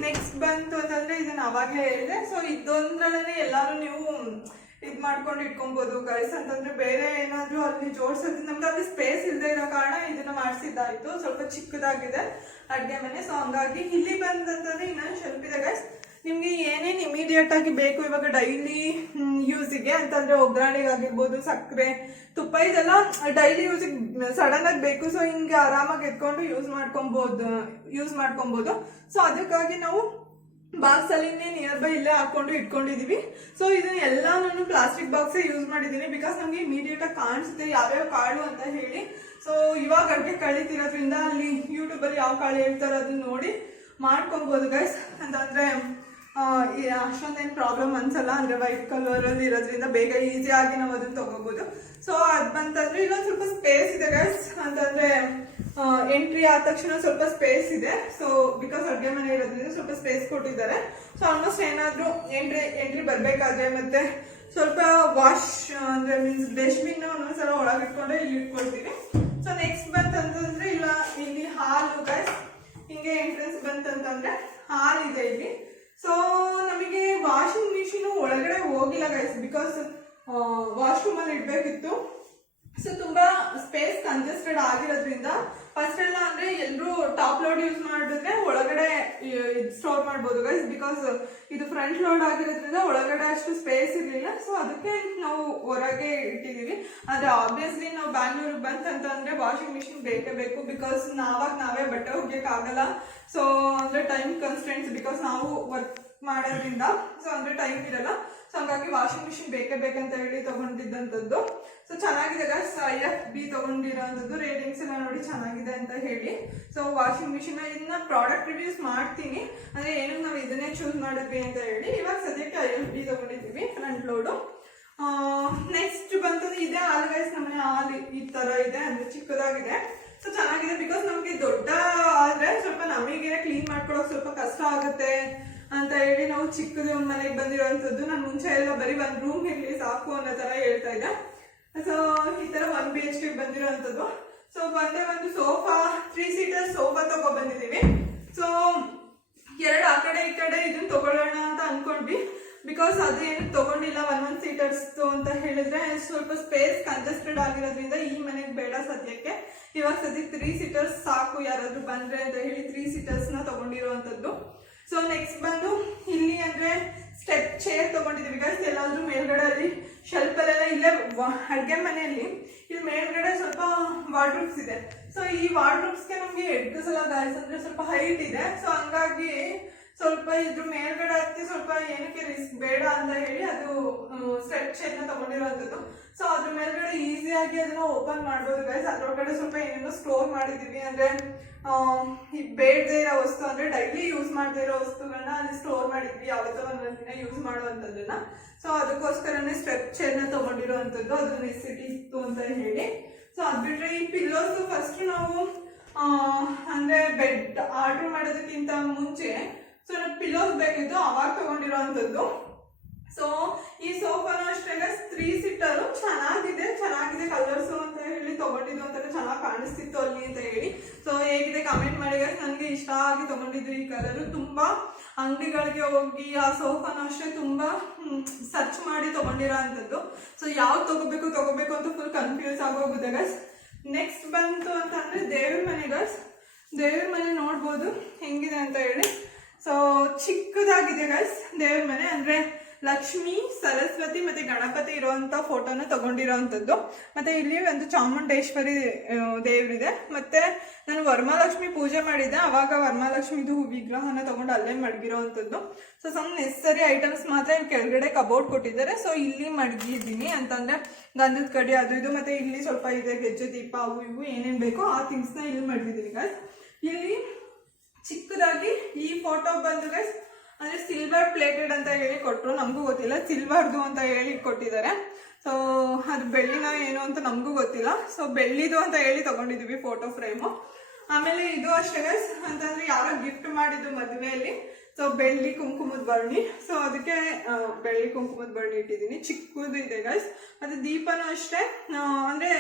ನೆಕ್ಸ್ಟ್ ಬಂತು ಅಂತಂದ್ರೆ ಇದನ್ನ ಅವಾಗಲೇ ಹೇಳಿದೆ. ಸೊ ಇದೊಂದ್ರಲ್ಲೇ ಎಲ್ಲಾರು ನೀವು ಇದ್ ಮಾಡ್ಕೊಂಡು ಇಟ್ಕೊಬಹುದು ಗೈಸ್. ಅಂತಂದ್ರೆ ಬೇರೆ ಏನಾದ್ರು ಅಲ್ಲಿ ಜೋಡ್ಸೋದು ನಮ್ಗೆ ಅಲ್ಲಿ ಸ್ಪೇಸ್ ಇಲ್ಲದೆ ಇರೋ ಕಾರಣ ಇದನ್ನ ಮಾಡಿಸಿದ್ದಾಯ್ತು. ಸ್ವಲ್ಪ ಚಿಕ್ಕದಾಗಿದೆ ಅಡ್ಗೆ ಮನೆ. ಸೊ ಹಂಗಾಗಿ ಇಲ್ಲಿ ಬಂದಂತಂದ್ರೆ ಇನ್ನೊಂದು ಶೆಲ್ಫ್ ಇದೆ ಗೈಸ್. ನಿಮ್ಗೆ ಏನೇನು ಇಮಿಡಿಯೇಟ್ ಆಗಿ ಬೇಕು ಇವಾಗ ಡೈಲಿ ಯೂಸಿಗೆ ಅಂತಂದ್ರೆ ಒಗ್ಗರಣೆಗೆ ಆಗಿರ್ಬೋದು, ಸಕ್ಕರೆ, ತುಪ್ಪ, ಇದೆಲ್ಲ ಡೈಲಿ ಯೂಸಿಗೆ ಸಡನ್ ಆಗಿ ಬೇಕು. ಸೊ ಹಿಂಗೆ ಆರಾಮಾಗಿ ಎತ್ಕೊಂಡು ಯೂಸ್ ಮಾಡ್ಕೊಬಹುದು. ಸೊ ಅದಕ್ಕಾಗಿ ನಾವು ಬಾಕ್ಸ್ ಅಲ್ಲಿ ನಿಯರ್ ಬೈ ಇಲ್ಲೇ ಹಾಕೊಂಡು ಇಟ್ಕೊಂಡಿದೀವಿ. ಸೊ ಇದನ್ನ ಎಲ್ಲ ನಾನು ಪ್ಲಾಸ್ಟಿಕ್ ಬಾಕ್ಸ್ ಯೂಸ್ ಮಾಡಿದೀನಿ, ಬಿಕಾಸ್ ನಮ್ಗೆ ಇಮಿಡಿಯೇಟ್ ಆಗಿ ಕಾಣಿಸುತ್ತೆ ಯಾವ್ಯಾವ ಕಾಳು ಅಂತ ಹೇಳಿ. ಸೊ ಇವಾಗ ಅಡ್ಗೆ ಕಳೀತಿರೋದ್ರಿಂದ ಅಲ್ಲಿ ಯೂಟ್ಯೂಬ್ ಅಲ್ಲಿ ಯಾವ ಕಾಳು ಹೇಳ್ತಾರೋ ಅದನ್ನ ನೋಡಿ ಮಾಡ್ಕೊಬಹುದು ಗೈಸ್. ಅಂತಂದ್ರೆ ಅಷ್ಟೊಂದೇನು ಪ್ರಾಬ್ಲಮ್ ಅನ್ಸಲ್ಲ. ಅಂದ್ರೆ ವೈಟ್ ಕಲರ್ ಅಲ್ಲಿ ಇರೋದ್ರಿಂದ ಬೇಗ ಈಸಿಯಾಗಿ ನಾವು ಅದನ್ನ ತಗೋಬಹುದು. ಸೊ ಅದ್ ಬಂತಂದ್ರೆ ಇಲ್ಲೊಂದು ಸ್ವಲ್ಪ ಸ್ಪೇಸ್ ಇದೆ ಗೈಸ್. ಅಂತಂದ್ರೆ ಎಂಟ್ರಿ ಆದ ತಕ್ಷಣ ಸ್ವಲ್ಪ ಸ್ಪೇಸ್ ಇದೆ. ಸೊ ಬಿಕಾಸ್ ಅಡ್ಗೆ ಮನೆ ಇರೋದ್ರಿಂದ ಸ್ವಲ್ಪ ಸ್ಪೇಸ್ ಕೊಟ್ಟಿದ್ದಾರೆ. ಸೊ ಆಲ್ಮೋಸ್ಟ್ ಏನಾದ್ರು ಎಂಟ್ರಿ ಬರ್ಬೇಕಾದ್ರೆ ಮತ್ತೆ ಸ್ವಲ್ಪ ವಾಶ್ ಅಂದ್ರೆ ಮೀನ್ಸ್ ಡಸ್ಟ್ಬಿನ್ ಒಂದೊಂದ್ಸಲ ಒಳಗಿಟ್ಕೊಂಡ್ರೆ ಇಲ್ಲಿ ಇಟ್ಕೊಳ್ತೀವಿ. ಸೊ ನೆಕ್ಸ್ಟ್ ಬಂತಂತಂದ್ರೆ ಇಲ್ಲಿ ಹಾಲು ಗೈಸ್. ಹಿಂಗೆ ಎಂಟ್ರೆನ್ಸ್ ಬಂತಂತಂದ್ರೆ ಹಾಲ್ ಇದೆ ಇಲ್ಲಿ. ಸೊ ನಮಗೆ ವಾಷಿಂಗ್ ಮಿಷಿನ್ ಒಳಗಡೆ ಹೋಗಿಲ್ಲ ಗೈಸ್, ಬಿಕಾಸ್ ವಾಶ್ರೂಮ್ ಅಲ್ಲಿ ಇಡ್ಬೇಕಿತ್ತು. ಸೊ ತುಂಬಾ ಸ್ಪೇಸ್ ಕಂಜೆಸ್ಟೆಡ್ ಆಗಿರೋದ್ರಿಂದ ಫಸ್ಟ್ ಎಲ್ಲ ಅಂದ್ರೆ ಎಲ್ಲರೂ ಟಾಪ್ ಲೋಡ್ ಯೂಸ್ ಮಾಡಿದ್ರೆ ಒಳಗಡೆ ಸ್ಟೋರ್ ಮಾಡ್ಬೋದು ಗೈಸ್, ಬಿಕಾಸ್ ಇದು ಫ್ರಂಟ್ ಲೋಡ್ ಆಗಿರೋದ್ರಿಂದ ಒಳಗಡೆ ಅಷ್ಟು ಸ್ಪೇಸ್ ಇರ್ಲಿಲ್ಲ. ಸೊ ಅದಕ್ಕೆ ನಾವು ಹೊರಗೆ ಇಟ್ಟಿದೀವಿ. ಆದ್ರೆ ಆಬ್ವಿಯಸ್ಲಿ ನಾವು ಬ್ಯಾಂಗ್ಳೂರಿಗೆ ಬಂತಂತಂದ್ರೆ ವಾಷಿಂಗ್ ಮಿಷಿನ್ ಬೇಕೇ ಬೇಕು, ಬಿಕಾಸ್ ನಾವೇ ಬಟ್ಟೆ ಒಗ್ಯಕ್ ಆಗಲ್ಲ. ಸೊ ಅಂದ್ರೆ ಟೈಮ್ ಕನ್ಸ್ಟೆಂಟ್ಸ್, ಬಿಕಾಸ್ ನಾವು ವರ್ಕ್ ಮಾಡೋದ್ರಿಂದ ಸೊ ಅಂದ್ರೆ ಟೈಮ್ ಇರಲ್ಲ. ಸೊ ಹಂಗಾಗಿ ವಾಷಿಂಗ್ ಮಿಷಿನ್ ಬೇಕಂತ ಹೇಳಿ ತಗೊಂಡಿದ್ದಂಥದ್ದು. ಸೊ ಚೆನ್ನಾಗಿದೆ ಗೈಸ್. IFB ತಗೊಂಡಿರೋಂಥದ್ದು. ರೇಟಿಂಗ್ಸ್ ಎಲ್ಲ ನೋಡಿ ಚೆನ್ನಾಗಿದೆ ಅಂತ ಹೇಳಿ. ಸೊ ವಾಷಿಂಗ್ ಮಿಷಿನ್ ಇದನ್ನ ಪ್ರಾಡಕ್ಟ್ ರಿವ್ಯೂಸ್ ಮಾಡ್ತೀನಿ, ಅಂದ್ರೆ ಏನು ನಾವು ಇದನ್ನೇ ಚೂಸ್ ಮಾಡಿದ್ವಿ ಅಂತ ಹೇಳಿ. ಇವಾಗ ಸದ್ಯಕ್ಕೆ IFB ತಗೊಂಡಿದ್ದೀವಿ ಫ್ರಂಟ್ ಲೋಡು. ನೆಕ್ಸ್ಟ್ ಬಂತಂದ್ರೆ ಇದೇ ಹಾಲು ಗೈಸ್. ನಮ್ಮನೆ ಹಾಲು ಈ ತರ ಇದೆ, ಅಂದ್ರೆ ಚಿಕ್ಕದಾಗಿದೆ. ಸೊ ಚೆನ್ನಾಗಿದೆ, ಬಿಕಾಸ್ ನಮ್ಗೆ ದೊಡ್ಡ ಆದ್ರೆ ಸ್ವಲ್ಪ ನಮಗೆ ಕ್ಲೀನ್ ಮಾಡ್ಕೊಳಕ್ ಸ್ವಲ್ಪ ಕಷ್ಟ ಆಗುತ್ತೆ ಅಂತ ಹೇಳಿ ನಾವು ಚಿಕ್ಕದು ಮನೆಗೆ ಬಂದಿರೋಂಥದ್ದು. ನಾನು ಮುಂಚೆ ಎಲ್ಲ ಬರೀ ಒಂದ್ ರೂಮ್ ಇರ್ಲಿ ಸಾಕು ಅನ್ನೋ ತರ ಹೇಳ್ತಾ ಇದ್ದೆ. ಸೊ ಈ ತರ 1 BHK ಬಂದಿರೋಂಥದ್ದು. ಸೊ ಒಂದೇ ಒಂದು ಸೋಫಾ 3 ಸೀಟರ್ ಸೋಫಾ ತಗೋ ಬಂದಿದೀವಿ. ಸೊ 2 ಆ ಕಡೆ ಈ ಕಡೆ ಇದನ್ನ ತಗೊಳ್ಳೋಣ ಅಂತ ಅನ್ಕೊಂಡ್ವಿ, ಬಿಕಾಸ್ ಅದೇನು ತಗೊಂಡಿಲ್ಲ 1 ಸೀಟರ್ಸ್ ಅಂತ ಹೇಳಿದ್ರೆ ಸ್ವಲ್ಪ ಸ್ಪೇಸ್ ಕಂಜೆಸ್ಟೆಡ್ ಆಗಿರೋದ್ರಿಂದ ಈ ಮನೆಗೆ ಬೇಡ ಸದ್ಯಕ್ಕೆ. ಇವಾಗ ಸದ್ಯಕ್ಕೆ 3 ಸೀಟರ್ಸ್ ಸಾಕು ಯಾರಾದ್ರೂ ಬಂದ್ರೆ ಅಂತ ಹೇಳಿ 3 ಸೀಟರ್ಸ್ ನ ತಗೊಂಡಿರುವಂತದ್ದು. ಸೊ ನೆಕ್ಸ್ಟ್ ಬಂದು ಇಲ್ಲಿ ಅಂದ್ರೆ ಸ್ಟೆಪ್ ಚೇರ್ ತಗೊಂಡಿದ್ದೀವಿ ಗೈಸ್. ಎಲ್ಲಾದ್ರೂ ಮೇಲ್ಗಡೆ ಅಲ್ಲಿ ಶೆಲ್ಫಲ್ಲೆಲ್ಲ ಇಲ್ಲೇ ಅಡುಗೆ ಮನೆಯಲ್ಲಿ ಇಲ್ಲಿ ಮೇಲ್ಗಡೆ ಸ್ವಲ್ಪ ವಾರ್ಡ್ರೂಬ್ಸ್ ಇದೆ. ಸೊ ಈ ವಾರ್ಡ್ರೂಬ್ಸ್ಗೆ ನಮಗೆ ಎಡ್ಸಲ್ಲ ಗೈಸ್, ಅಂದ್ರೆ ಸ್ವಲ್ಪ ಹೈಟ್ ಇದೆ. ಸೊ ಹಂಗಾಗಿ ಸ್ವಲ್ಪ ಇದ್ರ ಮೇಲ್ಗಡೆ ಹತ್ತಿ ಸ್ವಲ್ಪ ಏನಕ್ಕೆ ರಿಸ್ಕ್ ಬೇಡ ಅಂತ ಹೇಳಿ ಅದು ಸ್ಟೆಪ್ ಚೇರ್ನ ತಗೊಂಡಿರೋಂಥದ್ದು. ಸೊ ಅದ್ರ ಮೇಲ್ಗಡೆ ಈಸಿಯಾಗಿ ಅದನ್ನ ಓಪನ್ ಮಾಡ್ಬೋದು ಗೈಸ್. ಅದ್ರೊಳಗಡೆ ಸ್ವಲ್ಪ ಏನೇನೋ ಸ್ಟೋರ್ ಮಾಡಿದೀವಿ, ಅಂದ್ರೆ ಈ ಬೇಡದೇ ಇರೋ ವಸ್ತು ಅಂದ್ರೆ ಡೈಲಿ ಯೂಸ್ ಮಾಡದೇ ಇರೋ ವಸ್ತುಗಳನ್ನ ಅಲ್ಲಿ ಸ್ಟೋರ್ ಮಾಡಿದ್ವಿ, ಯಾವತ್ತೋ ಒಂದೊಂದಿನ ಯೂಸ್ ಮಾಡುವಂಥದ್ದನ್ನ. ಸೊ ಅದಕ್ಕೋಸ್ಕರನೇ ಸ್ಟೆಪ್ ಚೇರ್ನ ತಗೊಂಡಿರೋಂಥದ್ದು, ಅದು ನೆಸಿಟಿ ಇತ್ತು ಅಂತ ಹೇಳಿ. ಸೊ ಅದ್ ಬಿಟ್ರೆ ಈ ಪಿಲ್ಲೋಸ್ ಫಸ್ಟ್ ನಾವು ಅಂದ್ರೆ ಬೆಡ್ ಆರ್ಡರ್ ಮಾಡೋದಕ್ಕಿಂತ ಮುಂಚೆ ಸೊ ನಾವು ಪಿಲ್ಲೋಸ್ ಬೇಕಿತ್ತು, ಅವಾಗ ತಗೊಂಡಿರೋಂಥದ್ದು. ಸೊ ಈ ಸೋಫಾನು ಅಷ್ಟೇ 3 ಸೀಟರು ಚೆನ್ನಾಗಿದೆ ಕಲರ್ಸ್ ಅಂತ ಹೇಳಿ ತಗೊಂಡಿದ್ದು ಅಂತಾನೆ ಚೆನ್ನಾಗಿ ಕಾಣಿಸ್ತಿತ್ತು ಅಲ್ಲಿ ಅಂತ ಹೇಳಿ. ಸೊ ಹೇಗಿದೆ ಕಮೆಂಟ್ ಮಾಡಿ ಗೈಸ್. ನನಗೆ ಇಷ್ಟ ಆಗಿ ತಗೊಂಡಿದ್ದು ಈ ಕಲರು. ತುಂಬಾ ಅಂಗಡಿಗಳಿಗೆ ಹೋಗಿ ಆ ಸೋಫಾನು ಅಷ್ಟೇ ತುಂಬಾ ಸರ್ಚ್ ಮಾಡಿ ತಗೊಂಡಿರೋ ಅಂಥದ್ದು. ಸೊ ಯಾವ್ದು ತಗೋಬೇಕು ಅಂತ ಫುಲ್ ಕನ್ಫ್ಯೂಸ್ ಆಗೋಗುತ್ತೆ ಗೈಸ್. ನೆಕ್ಸ್ಟ್ ಬಂತು ಅಂತಂದ್ರೆ ದೇವ್ರ ಮನೆ ಗೈಸ್. ದೇವ್ರ ಮನೆ ನೋಡ್ಬೋದು ಹೆಂಗಿದೆ ಅಂತ ಹೇಳಿ. ಸೊ ಚಿಕ್ಕದಾಗಿದೆ ಗೈಸ್ ದೇವ್ರ ಮನೆ, ಅಂದ್ರೆ ಲಕ್ಷ್ಮಿ, ಸರಸ್ವತಿ ಮತ್ತೆ ಗಣಪತಿ ಇರುವಂತ ಫೋಟೋನ ತಗೊಂಡಿರೋಂಥದ್ದು. ಮತ್ತೆ ಇಲ್ಲಿ ಒಂದು ಚಾಮುಂಡೇಶ್ವರಿ ದೇವ್ರಿದೆ. ಮತ್ತೆ ನಾನು ವರಮಹಾಲಕ್ಷ್ಮಿ ಪೂಜೆ ಮಾಡಿದ್ದೆ, ಅವಾಗ ವರಮಹಾಲಕ್ಷ್ಮಿದು ವಿಗ್ರಹನ ತಗೊಂಡು ಅಲ್ಲೇ ಮಡಗಿರೋಂಥದ್ದು. ಸೊ ಸಮ್ ನೆಸಸರಿ ಐಟಮ್ಸ್ ಮಾತ್ರ ಇಲ್ಲಿ ಕೆಳಗಡೆ ಕಬೋರ್ಡ್ ಕೊಟ್ಟಿದ್ದಾರೆ. ಸೊ ಇಲ್ಲಿ ಮಡಗಿದ್ದೀನಿ ಅಂತಂದ್ರೆ ಗಂಧದ ಕಡಿ ಅದು ಇದು, ಮತ್ತೆ ಇಲ್ಲಿ ಸ್ವಲ್ಪ ಇದೆ ಗೆಜ್ಜೆ ದೀಪ ಅವು ಇವು ಏನೇನ್ ಬೇಕೋ ಆ ಥಿಂಗ್ಸ್ನ ಇಲ್ಲಿ ಮಡಗಿದ್ದೀನಿ ಗೈಸ್. ಇಲ್ಲಿ ಚಿಕ್ಕದಾಗಿ ಈ ಫೋಟೋ ಬಂದು ಗೈಸ್ ಅಂದ್ರೆ ಸಿಲ್ವರ್ ಪ್ಲೇಟೆಡ್ ಅಂತ ಹೇಳಿ ಕೊಟ್ಟರು, ನಮಗೂ ಗೊತ್ತಿಲ್ಲ ಸಿಲ್ವರ್ದು ಅಂತ ಹೇಳಿ ಕೊಟ್ಟಿದ್ದಾರೆ. ಸೊ ಅದು ಬೆಳ್ಳಿನ ಏನು ಅಂತ ನಮಗೂ ಗೊತ್ತಿಲ್ಲ. ಸೊ ಬೆಳ್ಳಿದು ಅಂತ ಹೇಳಿ ತಗೊಂಡಿದೀವಿ ಫೋಟೋ ಫ್ರೇಮು. ಆಮೇಲೆ ಇದು ಅಷ್ಟೇ ಗೈಸ್, ಅಂತಂದ್ರೆ ಯಾರೋ ಗಿಫ್ಟ್ ಮಾಡಿದ್ದು ಮದುವೆಯಲ್ಲಿ. ಸೊ ಬೆಳ್ಳಿ ಕುಂಕುಮದ ಬರಣಿ, ಸೊ ಅದಕ್ಕೆ ಬೆಳ್ಳಿ ಕುಂಕುಮದ ಬರಣಿ ಇಟ್ಟಿದ್ದೀನಿ, ಚಿಕ್ಕದು ಇದೆ ಗೈಸ್. ಮತ್ತೆ ದೀಪನೂ ಅಷ್ಟೇ ಅಂದ್ರೆ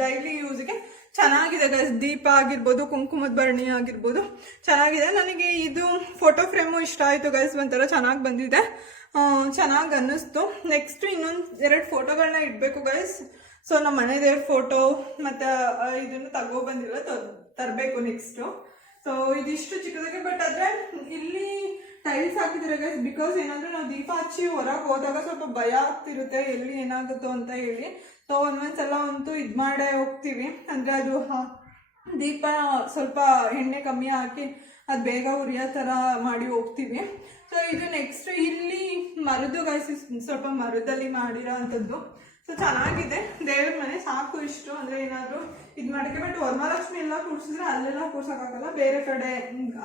ಡೈಲಿ ಯೂಸ್ಗೆ ಚೆನ್ನಾಗಿದೆ ಗೈಸ್. ದೀಪ ಆಗಿರ್ಬೋದು, ಕುಂಕುಮದ ಭರಣಿ ಆಗಿರ್ಬೋದು ಚೆನ್ನಾಗಿದೆ. ನನಗೆ ಇದು ಫೋಟೋ ಫ್ರೇಮು ಇಷ್ಟ ಆಯ್ತು ಗೈಸ್, ಒಂಥರ ಚೆನ್ನಾಗಿ ಬಂದಿದೆ, ಚೆನ್ನಾಗಿ ಅನ್ನಿಸ್ತು. ನೆಕ್ಸ್ಟ್ ಇನ್ನೊಂದು 2 ಫೋಟೋಗಳನ್ನ ಇಡಬೇಕು ಗೈಸ್. ಸೊ ನಮ್ಮ ಮನೆ ದೇವ್ರ ಫೋಟೋ ಮತ್ತೆ ಇದನ್ನು ತಗೊಬಂದಿಲ್ಲ, ತರಬೇಕು ನೆಕ್ಸ್ಟ್. ಸೊ ಇದಿಷ್ಟು ಚಿಕ್ಕದಾಗಿ, ಬಟ್ ಆದ್ರೆ ಇಲ್ಲಿ ಟೈಲ್ಸ್ ಹಾಕಿದ್ರೆ ಗೈಸ್. ಬಿಕಾಸ್ ಏನಂದ್ರೆ ನಾವು ದೀಪ ಹಚ್ಚಿ ಹೊರಗೆ ಹೋದಾಗ ಸ್ವಲ್ಪ ಭಯ ಆಗ್ತಿರುತ್ತೆ ಎಲ್ಲಿ ಏನಾಗುತ್ತೋ ಅಂತ ಹೇಳಿ. ಸೊ ಒಂದೊಂದ್ಸಲ ಅಂತೂ ಇದು ಮಾಡೇ ಹೋಗ್ತೀವಿ, ಅಂದ್ರೆ ಅದು ದೀಪ ಸ್ವಲ್ಪ ಎಣ್ಣೆ ಕಮ್ಮಿ ಹಾಕಿ ಅದು ಬೇಗ ಉರಿಯೋ ಥರ ಮಾಡಿ ಹೋಗ್ತೀವಿ. ಸೊ ಇದು ನೆಕ್ಸ್ಟ್ ಇಲ್ಲಿ ಮರದ್ದು ಗೈಸ್, ಸ್ವಲ್ಪ ಮರದಲ್ಲಿ ಮಾಡಿರೋ ಅಂಥದ್ದು. ಸೊ ಚೆನ್ನಾಗಿದೆ ದೇವ್ರ ಮನೆ, ಸಾಕು ಇಷ್ಟು. ಅಂದ್ರೆ ಏನಾದ್ರು ಇದು ಮಾಡಕ್ಕೆ, ಬಟ್ ವರಮಹಾಲಕ್ಷ್ಮಿ ಎಲ್ಲ ಕೂರ್ಸಿದ್ರೆ ಅಲ್ಲೆಲ್ಲ ಕೂರ್ಸಕ್ಕಾಗಲ್ಲ, ಬೇರೆ ಕಡೆ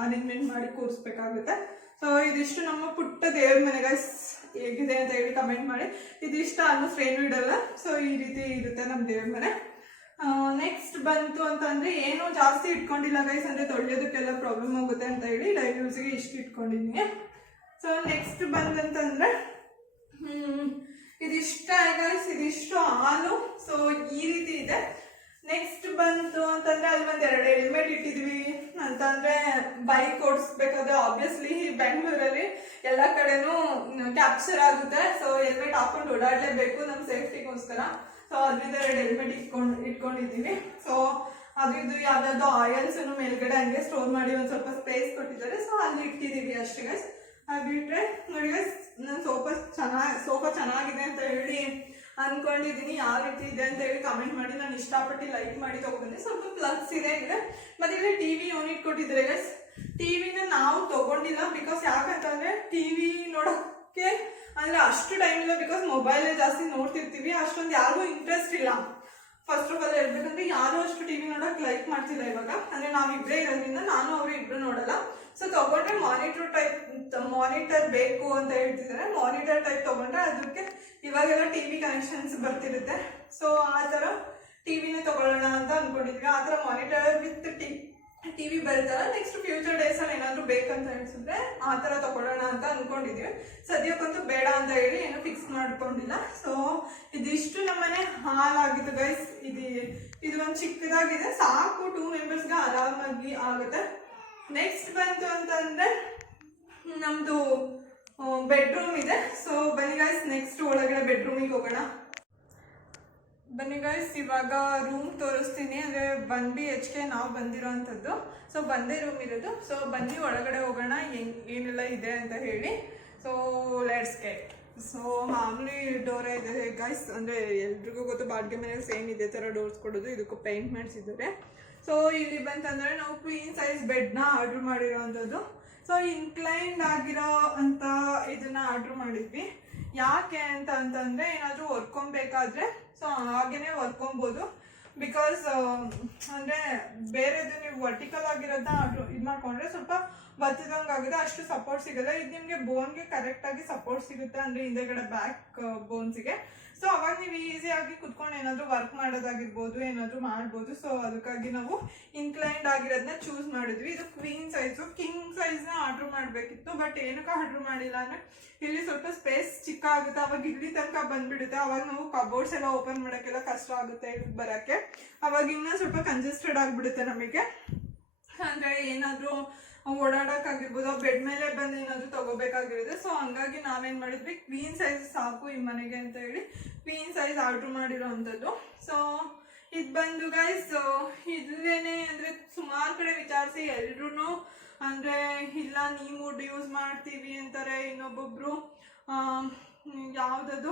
ಅರೇಂಜ್ಮೆಂಟ್ ಮಾಡಿ ಕೂರಿಸ್ಬೇಕಾಗುತ್ತೆ. ಸೊ ಇದಿಷ್ಟು ನಮ್ಮ ಪುಟ್ಟ ದೇವ್ರ ಮನೆ ಗೈಸ್. ಹೇಗಿದೆ ಅಂತ ಹೇಳಿ ಕಮೆಂಟ್ ಮಾಡಿ. ಇದಿಷ್ಟ ಆಲ್ಮೋಸ್ಟ್ ಏನು ಇಡಲ್ಲ. ಸೊ ಈ ರೀತಿ ಇರುತ್ತೆ ನಮ್ಮ ದೇವ್ರ ಮನೆ. ನೆಕ್ಸ್ಟ್ ಬಂತು ಅಂತಂದ್ರೆ ಏನು ಜಾಸ್ತಿ ಇಟ್ಕೊಂಡಿಲ್ಲ ಗೈಸ್, ಅಂದ್ರೆ ತೊಳೆಯೋದಕ್ಕೆಲ್ಲ ಪ್ರಾಬ್ಲಮ್ ಆಗುತ್ತೆ ಅಂತ ಹೇಳಿ ಡೈಲಿ ಯೂಸ್ಗೆ ಇಷ್ಟು ಇಟ್ಕೊಂಡಿದ್ದೀನಿ. ಸೊ ನೆಕ್ಸ್ಟ್ ಬಂದಂತಂದ್ರೆ ಇದಿಷ್ಟ ಗೈಸ್, ಇದಿಷ್ಟು ಹಾಲು. ಸೊ ಈ ರೀತಿ ಇದೆ. ನೆಕ್ಸ್ಟ್ ಬಂತು ಅಂತಂದ್ರೆ ಅಲ್ಲಿ 2 ಹೆಲ್ಮೆಟ್ ಇಟ್ಟಿದ್ವಿ ಅಂತಂದ್ರೆ ಬೈಕ್ ಓಡಿಸ್ಬೇಕಾದ್ರೆ ಆಬ್ವಿಯಸ್ಲಿ ಬೆಂಗಳೂರಲ್ಲಿ ಎಲ್ಲ ಕಡೆನೂ ಕ್ಯಾಪ್ಚರ್ ಆಗುತ್ತೆ. ಸೊ ಹೆಲ್ಮೆಟ್ ಹಾಕೊಂಡು ಓಡಾಡಲೇಬೇಕು ನಮ್ಮ ಸೇಫ್ಟಿಗೋಸ್ಕರ. ಸೊ ಅದರಿಂದ 2 ಹೆಲ್ಮೆಟ್ ಇಟ್ಕೊಂಡಿದ್ದೀವಿ. ಸೊ ಅದು ಇದು ಯಾವ್ದಾದ್ರು ಆಯಿಲ್ಸ್ ಮೇಲ್ಗಡೆ ಹಂಗೆ ಸ್ಟೋರ್ ಮಾಡಿ ಒಂದ್ ಸ್ವಲ್ಪ ಸ್ಪೇಸ್ ಕೊಟ್ಟಿದ್ದಾರೆ. ಸೊ ಅಲ್ಲಿ ಇಟ್ಟಿದ್ದೀವಿ ಅಷ್ಟೇ ಗೈಸ್. ಅದು ಬಿಟ್ರೆ ನೋಡಿ ಗೈಸ್, ನನ್ನ ಸೋಫಾ ಚೆನ್ನಾಗಿದೆ ಅಂತ ಹೇಳಿ ಅನ್ಕೊಂಡಿದೀನಿ. ಯಾವ ರೀತಿ ಇದೆ ಅಂತ ಹೇಳಿ ಕಮೆಂಟ್ ಮಾಡಿ. ನಾನು ಇಷ್ಟಪಟ್ಟು ಲೈಕ್ ಮಾಡಿ ತಗೊಂಡ್ಬಂದೆ. ಸ್ವಲ್ಪ ಪ್ಲಗ್ಸ್ ಇದೆ ಈಗ. ಮತ್ತೆ ಇಲ್ಲಿ ಟಿವಿ ಯೂನಿಟ್ ಕೊಟ್ಟಿದ್ರೆ ಗೈಸ್. ಟಿವಿನ ನಾವು ತಗೊಂಡಿಲ್ಲ, ಬಿಕಾಸ್ ಯಾಕಂತಂದ್ರೆ ಟಿವಿ ನೋಡೋಕ್ಕೆ ಅಂದ್ರೆ ಅಷ್ಟು ಟೈಮ್ ಇಲ್ಲ, ಬಿಕಾಸ್ ಮೊಬೈಲ್ ಜಾಸ್ತಿ ನೋಡ್ತಿರ್ತೀವಿ, ಅಷ್ಟೊಂದು ಯಾರಿಗೂ ಇಂಟ್ರೆಸ್ಟ್ ಇಲ್ಲ. ಫಸ್ಟ್ ಆಫ್ ಆಲ್ ಹೇಳ್ಬೇಕಂದ್ರೆ ಯಾರು ಅಷ್ಟು ಟಿವಿ ನೋಡಕ್ ಲೈಕ್ ಮಾಡ್ತಿಲ್ಲ ಇವಾಗ. ಅಂದ್ರೆ ನಾವಿಬ್ರೇ ಇರೋದ್ರಿಂದ ನಾನು ಅವರು ಇಬ್ರು ನೋಡಲ್ಲ. ಸೊ ತಗೊಂಡ್ರೆ ಮಾನಿಟರ್ ಬೇಕು ಅಂತ ಹೇಳ್ತಿದ್ದಾರೆ. ಮಾನಿಟರ್ ಟೈಪ್ ತಗೊಂಡ್ರೆ ಅದಕ್ಕೆ ಇವಾಗೆಲ್ಲ ಟಿವಿ ಕನೆಕ್ಷನ್ಸ್ ಬರ್ತಿರುತ್ತೆ. ಸೊ ಆ ತರ ಟಿವಿನೇ ತಗೊಳ್ಳೋಣ ಅಂತ ಅನ್ಕೊಂಡಿದ್ವಿ. ಆ ತರ ಮಾನಿಟರ್ ವಿತ್ ಟಿವಿ ಬರುತ್ತಲ್ಲ, ನೆಕ್ಸ್ಟ್ ಫ್ಯೂಚರ್ ಡೇಸ್ ಅಲ್ಲಿ ಏನಾದ್ರು ಬೇಕಂತ ಅನ್ಸಿದ್ರೆ ಆ ತರ ತಗೊಳ್ಳೋಣ ಅಂತ ಅನ್ಕೊಂಡಿದ್ವಿ. ಸದ್ಯಕ್ಕಂತೂ ಬೇಡ ಅಂತ ಹೇಳಿ ಏನೋ ಫಿಕ್ಸ್ ಮಾಡ್ಕೊಂಡಿಲ್ಲ. ಸೊ ಇದಿಷ್ಟು ನಮ್ಮನೆ ಹಾಲಾಗಿತ್ತು ಗೈಸ್. ಇದು ಒಂದು ಚಿಕ್ಕದಾಗಿದೆ, ಸಾಕು 2 ಮೆಂಬರ್ಸ್ಗೆ ಆರಾಮಾಗಿ ಆಗುತ್ತೆ. ನೆಕ್ಸ್ಟ್ ಬಂತು ಅಂತಂದ್ರೆ ನಮ್ದು ಬೆಡ್ರೂಮ್ ಇದೆ. ಸೊ ಬನ್ನಿ ಗೈಸ್, ನೆಕ್ಸ್ಟ್ ಒಳಗಡೆ ಬೆಡ್ರೂಮಿಗೆ ಹೋಗೋಣ. ಬನ್ನಿ ಗೈಸ್, ಇವಾಗ ರೂಮ್ ತೋರಿಸ್ತೀನಿ. ಅಂದರೆ 1 BHK ನಾವು ಬಂದಿರೋವಂಥದ್ದು. ಸೊ ಬಂದೇ ರೂಮ್ ಇರೋದು. ಸೊ ಬನ್ನಿ ಒಳಗಡೆ ಹೋಗೋಣ ಏನೆಲ್ಲ ಇದೆ ಅಂತ ಹೇಳಿ. So let's get. ಸೊ ಮಾಮೂಲಿ ಡೋರೇ ಇದೆ ಗೈಸ್, ಅಂದರೆ ಎಲ್ರಿಗೂ ಗೊತ್ತು ಬಾಡಿಗೆ ಮನೇಲಿ ಸೇಮ್ ಇದೇ ಥರ ಡೋರ್ಸ್ ಕೊಡೋದು. ಇದಕ್ಕೂ ಪೇಂಟ್ ಮಾಡಿಸಿದ್ದಾರೆ. ಸೊ ಇಲ್ಲಿ ಬಂತಂದರೆ ನಾವು ಕ್ವೀನ್ ಸೈಜ್ ಬೆಡ್ನ ಆರ್ಡ್ರ್ ಮಾಡಿರೋವಂಥದ್ದು. ಸೊ ಇನ್ಕ್ಲೈನ್ಡ್ ಆಗಿರೋ ಅಂತ ಇದನ್ನ ಆರ್ಡ್ರ್ ಮಾಡಿದ್ವಿ. ಯಾಕೆ ಅಂತಂದರೆ ಏನಾದರೂ ಹೊರ್ಕೊಬೇಕಾದ್ರೆ ಸೊ ಹಾಗೇನೆ ಹೊರ್ಕೊಬೋದು. ಬಿಕಾಸ್ ಅಂದರೆ ಬೇರೆದು ನೀವು ವರ್ಟಿಕಲ್ ಆಗಿರೋದನ್ನ ಆರ್ಡ್ರ್ ಇದು ಮಾಡ್ಕೊಂಡ್ರೆ ಸ್ವಲ್ಪ ಬತ್ತಿದಂಗೆ ಆಗಿದೆ, ಅಷ್ಟು ಸಪೋರ್ಟ್ ಸಿಗಲ್ಲ. ಇದು ನಿಮಗೆ ಬೋನ್ಗೆ ಕರೆಕ್ಟಾಗಿ ಸಪೋರ್ಟ್ ಸಿಗುತ್ತೆ, ಅಂದರೆ ಹಿಂದೆಗಡೆ ಬ್ಯಾಕ್ ಬೋನ್ಸಿಗೆ. ಸೊ ಅವಾಗ ನೀವು ಈಸಿಯಾಗಿ ಕುತ್ಕೊಂಡು ಏನಾದರೂ ವರ್ಕ್ ಮಾಡೋದಾಗಿರ್ಬೋದು, ಏನಾದರೂ ಮಾಡ್ಬೋದು. ಸೊ ಅದಕ್ಕಾಗಿ ನಾವು ಇನ್ಕ್ಲೈನ್ಡ್ ಆಗಿರೋದನ್ನ ಚೂಸ್ ಮಾಡಿದ್ವಿ. ಇದು ಕ್ವೀನ್ ಸೈಜು. ಕಿಂಗ್ ಸೈಜ್ನ ಆರ್ಡ್ರ್ ಮಾಡಬೇಕಿತ್ತು, ಬಟ್ ಏನಕ್ಕೆ ಆರ್ಡ್ರ್ ಮಾಡಿಲ್ಲ ಅಂದರೆ ಇಲ್ಲಿ ಸ್ವಲ್ಪ ಸ್ಪೇಸ್ ಚಿಕ್ಕ ಆಗುತ್ತೆ, ಅವಾಗ ಇಲ್ಲಿ ತನಕ ಬಂದ್ಬಿಡುತ್ತೆ. ಅವಾಗ ನಾವು ಕಬೋರ್ಡ್ಸ್ ಎಲ್ಲ ಓಪನ್ ಮಾಡೋಕ್ಕೆಲ್ಲ ಕಷ್ಟ ಆಗುತ್ತೆ ಇಲ್ಲಿ ಬರೋಕ್ಕೆ. ಅವಾಗ ಇನ್ನೂ ಸ್ವಲ್ಪ ಕಂಜೆಸ್ಟೆಡ್ ಆಗಿಬಿಡುತ್ತೆ ನಮಗೆ. ಅಂದರೆ ಏನಾದರೂ ಓಡಾಡೋಕ್ಕಾಗಿರ್ಬೋದು, ಬೆಡ್ ಮೇಲೆ ಬಂದು ಏನಾದರೂ ತಗೋಬೇಕಾಗಿರುತ್ತೆ. ಸೊ ಹಂಗಾಗಿ ನಾವೇನು ಮಾಡಿದ್ವಿ, ಕ್ವೀನ್ ಸೈಜ್ ಸಾಕು ಈ ಮನೆಗೆ ಅಂತ ಹೇಳಿ ಕ್ವೀನ್ ಸೈಜ್ ಆರ್ಡ್ರ್ ಮಾಡಿರೋ ಅಂಥದ್ದು. ಸೊ ಇದು ಬಂದು ಗೈಸ್ ಇಲ್ಲೇನೆ ಅಂದರೆ ಸುಮಾರು ಕಡೆ ವಿಚಾರಿಸಿ ಎಲ್ರೂ ಅಂದರೆ ಇಲ್ಲ ನೀವು ವುಡ್ ಯೂಸ್ ಮಾಡ್ತೀವಿ ಅಂತಾರೆ, ಇನ್ನೊಬ್ಬೊಬ್ರು ಯಾವುದದು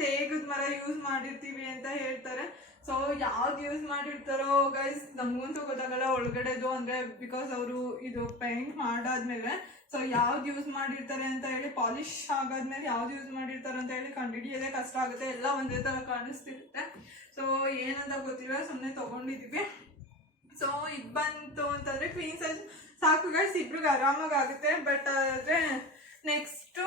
ತೇಗದ ಮರ ಯೂಸ್ ಮಾಡಿರ್ತೀವಿ ಅಂತ ಹೇಳ್ತಾರೆ. ಸೊ ಯಾವ್ದು ಯೂಸ್ ಮಾಡಿರ್ತಾರೋ ಗೈಸ್ ನಮಗಂತೂ ಗೊತ್ತಾಗಲ್ಲ ಒಳಗಡೆದು, ಅಂದರೆ ಬಿಕಾಸ್ ಅವರು ಇದು ಪೇಂಟ್ ಮಾಡಾದ್ಮೇಲೆ ಸೊ ಯಾವ್ದು ಯೂಸ್ ಮಾಡಿರ್ತಾರೆ ಅಂತ ಹೇಳಿ, ಪಾಲಿಶ್ ಆಗಾದ್ಮೇಲೆ ಯಾವ್ದು ಯೂಸ್ ಮಾಡಿರ್ತಾರೆ ಅಂತ ಹೇಳಿ ಕಂಡುಹಿಡಿಯೋದೇ ಕಷ್ಟ ಆಗುತ್ತೆ. ಎಲ್ಲ ಒಂದೇ ಥರ ಕಾಣಿಸ್ತಿರುತ್ತೆ. ಸೊ ಏನಂತ ಗೊತ್ತಿಲ್ಲ, ಸುಮ್ಮನೆ ತೊಗೊಂಡಿದ್ದೀವಿ. ಸೊ ಇದು ಬಂತು ಅಂತಂದರೆ ಕ್ವೀನ್ ಸೈಜ್ ಸಾಕು ಗೈಸ್, ಇಬ್ರಿಗೆ ಆರಾಮಾಗಿ ಆಗುತ್ತೆ. ಬಟ್ ಆದರೆ ನೆಕ್ಸ್ಟು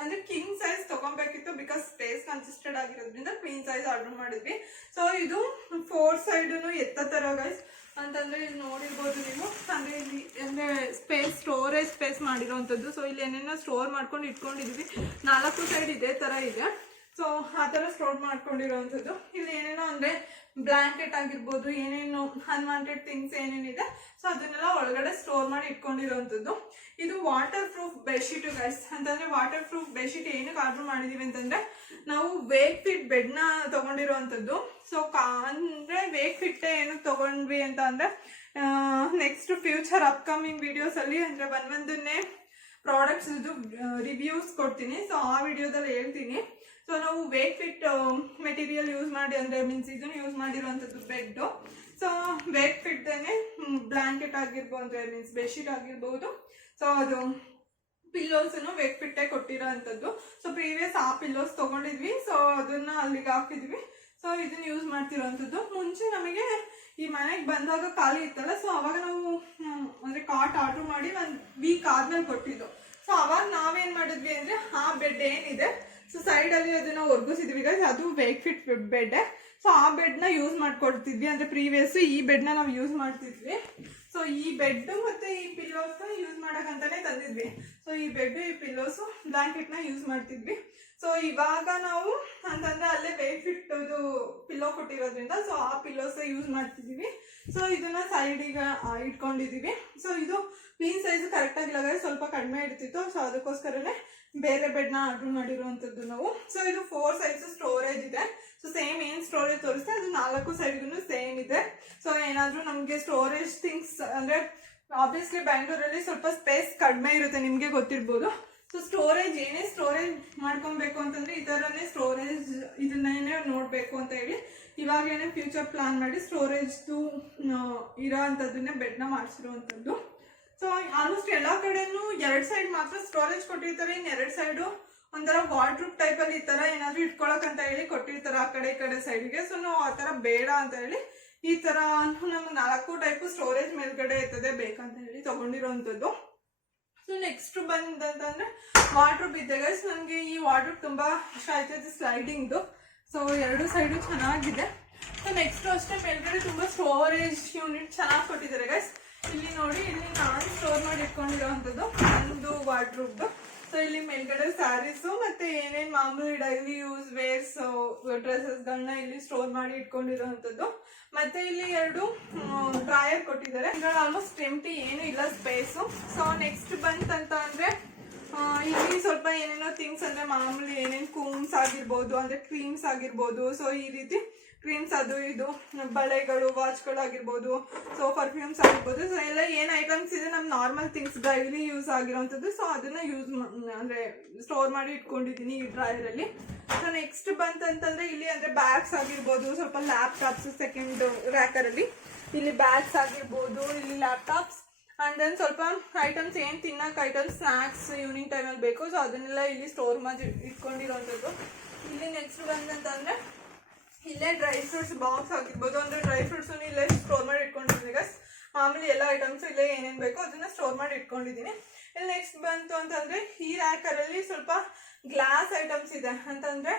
ಅಂದರೆ ಕಿಂಗ್ ಸೈಜ್ ತೊಗೊಬೇಕಿತ್ತು, ಬಿಕಾಸ್ ಸ್ಪೇಸ್ ಕನ್ಸಿಸ್ಟೆಡ್ ಆಗಿರೋದ್ರಿಂದ ಕ್ವೀನ್ ಸೈಜ್ ಆರ್ಡರ್ ಮಾಡಿದ್ವಿ. ಸೊ ಇದು 4 ಸೈಡೂ ಎತ್ತ ಥರ ಗೈಸ್ ಅಂತಂದರೆ ಇಲ್ಲಿ ನೋಡಿರ್ಬೋದು ನೀವು. ಅಂದರೆ ಇಲ್ಲಿ ಅಂದರೆ ಸ್ಟೋರೇಜ್ ಸ್ಪೇಸ್ ಮಾಡಿರೋವಂಥದ್ದು. ಸೊ ಇಲ್ಲಿ ಏನೇನೋ ಸ್ಟೋರ್ ಮಾಡ್ಕೊಂಡು ಇಟ್ಕೊಂಡಿದ್ವಿ. 4 ಸೈಡ್ ಇದೇ ಥರ ಇದೆ. ಸೊ ಆ ಥರ ಸ್ಟೋರ್ ಮಾಡ್ಕೊಂಡಿರೋವಂಥದ್ದು. ಇಲ್ಲಿ ಏನೇನೋ ಅಂದರೆ ಬ್ಲ್ಯಾಂಕೆಟ್ ಆಗಿರ್ಬೋದು, ಏನೇನು ಅನ್ವಾಂಟೆಡ್ ಥಿಂಗ್ಸ್ ಏನೇನಿದೆ ಸೊ ಅದನ್ನೆಲ್ಲ ಒಳಗಡೆ ಸ್ಟೋರ್ ಮಾಡಿ ಇಟ್ಕೊಂಡಿರೋವಂಥದ್ದು. ಇದು ವಾಟರ್ ಪ್ರೂಫ್ ಬೆಡ್ಶೀಟು ಗೈಸ್. ಅಂತಂದರೆ ವಾಟರ್ ಪ್ರೂಫ್ ಬೆಡ್ಶೀಟ್ ಏನಕ್ಕೆ ಆರ್ಡ್ರ್ ಮಾಡಿದ್ದೀವಿ ಅಂತಂದರೆ ನಾವು ವೇಕ್ ಫಿಟ್ ಬೆಡ್ನ ತೊಗೊಂಡಿರೋವಂಥದ್ದು. ಸೊ ಅಂದರೆ ವೇಕ್ ಫಿಟ್ಟೆ ಏನಕ್ಕೆ ತೊಗೊಂಡ್ವಿ ಅಂತ ಅಂದರೆ ನೆಕ್ಸ್ಟ್ ಫ್ಯೂಚರ್ ಅಪ್ಕಮಿಂಗ್ ವೀಡಿಯೋಸಲ್ಲಿ ಅಂದರೆ ಒಂದೊಂದನ್ನೇ ಪ್ರಾಡಕ್ಟ್ಸ್ ಇದು ರಿವ್ಯೂಸ್ ಕೊಡ್ತೀನಿ. ಸೊ ಆ ವಿಡಿಯೋದಲ್ಲಿ ಹೇಳ್ತೀನಿ. ಸೊ ನಾವು ವೇಕ್ ಫಿಟ್ ಮೆಟೀರಿಯಲ್ ಯೂಸ್ ಮಾಡಿ, ಅಂದರೆ ಮೀನ್ಸ್ ಇದನ್ನು ಯೂಸ್ ಮಾಡಿರೋವಂಥದ್ದು ಬೆಡ್ಡು. ಸೊ ವೇಕ್ ಫಿಟ್ದೇನೆ ಬ್ಲ್ಯಾಂಕೆಟ್ ಆಗಿರ್ಬೋದು, ಅಂದರೆ ಮೀನ್ಸ್ ಬೆಡ್ಶೀಟ್ ಆಗಿರ್ಬೋದು. ಸೊ ಅದು ಪಿಲ್ಲೋಸನ್ನು ವೇಕ್ ಫಿಟ್ಟೇ ಕೊಟ್ಟಿರೋ ಅಂಥದ್ದು. ಸೊ ಪ್ರೀವಿಯಸ್ ಆ ಪಿಲ್ಲೋಸ್ ತೊಗೊಂಡಿದ್ವಿ. ಸೊ ಅದನ್ನು ಅಲ್ಲಿಗೆ ಹಾಕಿದ್ವಿ. ಸೊ ಇದನ್ನು ಯೂಸ್ ಮಾಡ್ತಿರೋವಂಥದ್ದು. ಮುಂಚೆ ನಮಗೆ ಈ ಮನೆಗೆ ಬಂದಾಗ ಖಾಲಿ ಇತ್ತಲ್ಲ, ಸೊ ಅವಾಗ ನಾವು ಅಂದರೆ ಕಾಟ್ ಆರ್ಡ್ರ್ ಮಾಡಿ 1 ವೀಕ್ ಆದ್ಮೇಲೆ ಕೊಟ್ಟಿದ್ದು. ಸೊ ಅವಾಗ ನಾವೇನು ಮಾಡಿದ್ವಿ ಅಂದರೆ ಆ ಬೆಡ್ ಏನಿದೆ ಸೊ ಸೈಡಲ್ಲಿ ಅದನ್ನು ಒರ್ಗಿಸಿದ್ವಿ ಗೈಸ್, ಅದು ವೇಕ್ ಫಿಟ್ ಬೆಡ್. ಸೊ ಆ ಬೆಡ್ನ ಯೂಸ್ ಮಾಡ್ಕೊಡ್ತಿದ್ವಿ. ಅಂದರೆ ಪ್ರೀವಿಯಸ್ಸು ಈ ಬೆಡ್ನ ನಾವು ಯೂಸ್ ಮಾಡ್ತಿದ್ವಿ. ಸೊ ಈ ಬೆಡ್ಡು ಮತ್ತು ಈ ಪಿಲ್ಲೋಸ್ನ ಯೂಸ್ ಮಾಡೋಕ್ಕಂತಾನೆ ತಂದಿದ್ವಿ. ಸೊ ಈ ಬೆಡ್ಡು ಈ ಪಿಲ್ಲೋಸು ಬ್ಲ್ಯಾಂಕೆಟ್ನ ಯೂಸ್ ಮಾಡ್ತಿದ್ವಿ. ಸೊ ಇವಾಗ ನಾವು ಅಂತಂದರೆ ಅಲ್ಲೇ ವೇಕ್ ಫಿಟ್ ಇದು ಪಿಲ್ಲೋ ಕೊಟ್ಟಿರೋದ್ರಿಂದ ಸೊ ಆ ಪಿಲ್ಲೋಸ ಯೂಸ್ ಮಾಡ್ತಿದ್ದೀವಿ. ಸೊ ಇದನ್ನು ಸೈಡಿಗೆ ಇಟ್ಕೊಂಡಿದ್ದೀವಿ. ಸೊ ಇದು ಕ್ವೀನ್ ಸೈಜು ಕರೆಕ್ಟಾಗಿಲ್ಲ ಗೈಸ್, ಸ್ವಲ್ಪ ಕಡಿಮೆ ಇಡ್ತಿತ್ತು. ಸೊ ಅದಕ್ಕೋಸ್ಕರನೇ ಬೇರೆ ಬೆಡ್ನ ಆರ್ಡ್ರ್ ಮಾಡಿರುವಂಥದ್ದು ನಾವು. ಸೊ ಇದು 4 ಸೈಜು ಸ್ಟೋರೇಜ್ ಇದೆ. ಸೊ ಸೇಮ್ ಏನು ಸ್ಟೋರೇಜ್ ತೋರಿస్తే ಅದು 4 ಸೈಡ್ಗೂ ಸೇಮ್ ಇದೆ. ಸೊ ಏನಾದರೂ ನಮಗೆ ಸ್ಟೋರೇಜ್ ಥಿಂಗ್ಸ್ ಅಂದರೆ ಆಬ್ವಿಯಸ್ಲಿ ಬ್ಯಾಂಗ್ಳೂರಲ್ಲಿ ಸ್ವಲ್ಪ ಸ್ಪೇಸ್ ಕಡಿಮೆ ಇರುತ್ತೆ, ನಿಮಗೆ ಗೊತ್ತಿರ್ಬೋದು. ಸೊ ಸ್ಟೋರೇಜ್ ಏನೇ ಸ್ಟೋರೇಜ್ ಮಾಡ್ಕೊಬೇಕು ಅಂತಂದರೆ ಈ ಥರನೇ ಸ್ಟೋರೇಜ್ ಇದನ್ನೇ ನೋಡಬೇಕು ಅಂತ ಹೇಳಿ ಇವಾಗೇನೆ ಫ್ಯೂಚರ್ ಪ್ಲಾನ್ ಮಾಡಿ ಸ್ಟೋರೇಜ್ದು ಇರೋ ಅಂಥದ್ದನ್ನೇ ಬೆಡ್ನ ಮಾಡಿಸಿರುವಂಥದ್ದು. ಸೊ ಆಲ್ಮೋಸ್ಟ್ ಎಲ್ಲ ಕಡೆನೂ 2 ಸೈಡ್ ಮಾತ್ರ ಸ್ಟೋರೇಜ್ ಕೊಟ್ಟಿರ್ತಾರೆ, ಇನ್ನು 2 ಸೈಡು ಒಂಥರ ವಾರ್ಡ್ರೂಪ್ ಟೈಪಲ್ಲಿ ಈ ಥರ ಏನಾದರೂ ಇಟ್ಕೊಳಕ್ಕಂತ ಹೇಳಿ ಕೊಟ್ಟಿರ್ತಾರೆ ಆ ಕಡೆ ಈ ಕಡೆ ಸೈಡ್ಗೆ. ಸೊ ನಾವು ಆ ಥರ ಬೇಡ ಅಂತ ಹೇಳಿ ಈ ಥರ ನಮ್ಗೆ 4 ಟೈಪು ಸ್ಟೋರೇಜ್ ಮೇಲ್ಗಡೆ ಇರ್ತದೆ ಬೇಕಂತ ಹೇಳಿ ತೊಗೊಂಡಿರೋವಂಥದ್ದು. ಸೊ ನೆಕ್ಸ್ಟ್ ಬಂದಂತಂದರೆ ವಾರ್ಡ್ರೂಪ್ ಇದೆ ಗೈಸ್. ನನಗೆ ಈ ವಾರ್ಡ್ರೂಪ್ ತುಂಬ ಇಷ್ಟ ಆಯ್ತು, ಇದು ಸ್ಲೈಡಿಂಗ್ದು. ಸೊ 2 ಸೈಡು ಚೆನ್ನಾಗಿದೆ. ಸೊ ನೆಕ್ಸ್ಟು ಅಷ್ಟೇ ಮೇಲ್ಗಡೆ ತುಂಬ ಸ್ಟೋರೇಜ್ ಯೂನಿಟ್ ಚೆನ್ನಾಗಿ ಕೊಟ್ಟಿದ್ದಾರೆ ಗೈಸ್. ಇಲ್ಲಿ ನೋಡಿ, ಇಲ್ಲಿ ನಾನು ಸ್ಟೋರ್ ಮಾಡಿ ಇಟ್ಕೊಂಡಿರೋವಂಥದ್ದು ಒಂದು ವಾರ್ಡ್ರೂಬ್ದು. ಸೊ ಇಲ್ಲಿ ಮೇಲ್ಗಡೆ ಸ್ಯಾರೀಸು ಮತ್ತು ಏನೇನು ಮಾಮೂಲಿ ಡೈಲಿ ಯೂಸ್ ವೇರ್ಸ್ ಡ್ರೆಸ್ಸಸ್ಗಳನ್ನ ಇಲ್ಲಿ ಸ್ಟೋರ್ ಮಾಡಿ ಇಟ್ಕೊಂಡಿರೋವಂಥದ್ದು. ಮತ್ತು ಇಲ್ಲಿ 2 ಡ್ರಾಯರ್ ಕೊಟ್ಟಿದ್ದಾರೆ. ಇದ್ರಲ್ಲಿ ಆಲ್ಮೋಸ್ಟ್ ಎಂಟಿ ಏನೂ ಇಲ್ಲ ಸ್ಪೇಸು. ಸೊ ನೆಕ್ಸ್ಟ್ ಬಂತಂತ ಅಂದರೆ ಇಲ್ಲಿ ಸ್ವಲ್ಪ ಏನೇನೋ ಥಿಂಗ್ಸ್ ಅಂದರೆ ಮಾಮೂಲಿ ಏನೇನು ಕೂಮ್ಸ್ ಆಗಿರ್ಬೋದು, ಅಂದರೆ ಕ್ರೀಮ್ಸ್ ಆಗಿರ್ಬೋದು. ಸೊ ಈ ರೀತಿ ಕ್ರೀಮ್ಸ್ ಅದು ಇದು, ಬಳೆಗಳು, ವಾಚ್ಗಳು ಆಗಿರ್ಬೋದು, ಸೊ ಪರ್ಫ್ಯೂಮ್ಸ್ ಆಗಿರ್ಬೋದು, ಸೊ ಎಲ್ಲ ಏನು ಐಟಮ್ಸ್ ಇದೆ ನಮ್ಮ ನಾರ್ಮಲ್ ಥಿಂಗ್ಸ್ ಡೈಲಿ ಯೂಸ್ ಆಗಿರೋವಂಥದ್ದು. ಸೊ ಅದನ್ನ ಅಂದರೆ ಸ್ಟೋರ್ ಮಾಡಿ ಇಟ್ಕೊಂಡಿದ್ದೀನಿ ಈ ಡ್ರಾಯರಲ್ಲಿ. ಸೊ ನೆಕ್ಸ್ಟ್ ಬಂತಂತಂದ್ರೆ ಇಲ್ಲಿ ಅಂದರೆ ಬ್ಯಾಗ್ಸ್ ಆಗಿರ್ಬೋದು, ಸ್ವಲ್ಪ ಲ್ಯಾಪ್ಟಾಪ್ಸ್ ಸೆಕೆಂಡ್ ರ್ಯಾಕರಲ್ಲಿ ಇಲ್ಲಿ ಬ್ಯಾಗ್ಸ್ ಆಗಿರ್ಬೋದು, ಇಲ್ಲಿ ಲ್ಯಾಪ್ಟಾಪ್ಸ್ ಆ್ಯಂಡ್ ದೆನ್ ಸ್ವಲ್ಪ ಐಟಮ್ಸ್ ಏನು ತಿನ್ನೋಕೆ ಐಟಮ್ಸ್ ಸ್ನ್ಯಾಕ್ಸ್ ಈವ್ನಿಂಗ್ ಟೈಮಲ್ಲಿ ಬೇಕು. ಸೊ ಅದನ್ನೆಲ್ಲ ಇಲ್ಲಿ ಸ್ಟೋರ್ ಮಾಡಿ ಇಟ್ಕೊಂಡಿರೋವಂಥದ್ದು. ಇಲ್ಲಿ ನೆಕ್ಸ್ಟ್ ಬಂದಂತಂದರೆ ಇಲ್ಲೇ ಡ್ರೈ ಫ್ರೂಟ್ಸ್ ಬಾಕ್ಸ್ ಆಗಿರ್ಬೋದು, ಅಂದರೆ ಡ್ರೈ ಫ್ರೂಟ್ಸನ್ನು ಇಲ್ಲೇ ಸ್ಟೋರ್ ಮಾಡಿ ಇಟ್ಕೊಂಡಿದ್ದೀನಿ ಗೈಸ್. ಮಾಮೂಲಿ ಎಲ್ಲ ಐಟಮ್ಸು ಇಲ್ಲೇ ಏನೇನು ಬೇಕೋ ಅದನ್ನು ಸ್ಟೋರ್ ಮಾಡಿ ಇಟ್ಕೊಂಡಿದ್ದೀನಿ. ಇಲ್ಲಿ ನೆಕ್ಸ್ಟ್ ಬಂತು ಅಂತಂದರೆ ಈ ರ್ಯಾಕರಲ್ಲಿ ಸ್ವಲ್ಪ ಗ್ಲಾಸ್ ಐಟಮ್ಸ್ ಇದೆ, ಅಂತಂದರೆ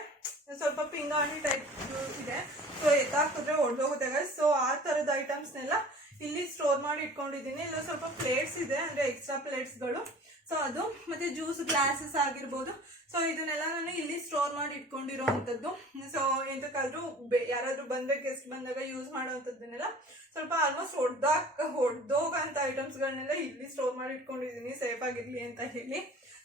ಸ್ವಲ್ಪ ಪಿಂಗಾಣಿ ಟೈಪ್ ಇದೆ. ಸೊ ಎತ್ತಾಕಿದ್ರೆ ಹೊಡೆದೋಗುತ್ತೆ ಗೈಸ್. ಸೊ ಆ ಥರದ ಐಟಮ್ಸ್ನೆಲ್ಲ ಇಲ್ಲಿ ಸ್ಟೋರ್ ಮಾಡಿ ಇಟ್ಕೊಂಡಿದ್ದೀನಿ. ಇಲ್ಲ ಸ್ವಲ್ಪ ಪ್ಲೇಟ್ಸ್ ಇದೆ, ಅಂದರೆ ಎಕ್ಸ್ಟ್ರಾ ಪ್ಲೇಟ್ಸ್ಗಳು. ಸೊ ಅದು ಮತ್ತು ಜ್ಯೂಸ್ ಗ್ಲಾಸಸ್ ಆಗಿರ್ಬೋದು. ಸೊ ಇದನ್ನೆಲ್ಲ ನಾನು ಇಲ್ಲಿ ಸ್ಟೋರ್ ಮಾಡಿ ಇಟ್ಕೊಂಡಿರೋ ಅಂಥದ್ದು. ಸೊ ಎಂತಕ್ಕಾದ್ರೂ ಯಾರಾದರೂ ಬಂದರೆ ಗೆಸ್ಟ್ ಬಂದಾಗ ಯೂಸ್ ಮಾಡೋವಂಥದ್ದನ್ನೆಲ್ಲ ಸ್ವಲ್ಪ ಆಲ್ಮೋಸ್ಟ್ ಹೊಡೆದೋಗಂಥ ಐಟಮ್ಸ್ಗಳನ್ನೆಲ್ಲ ಇಲ್ಲಿ ಸ್ಟೋರ್ ಮಾಡಿ ಇಟ್ಕೊಂಡಿದ್ದೀನಿ ಸೇಫ್ ಆಗಿರಲಿ ಅಂತ ಹೇಳಿ.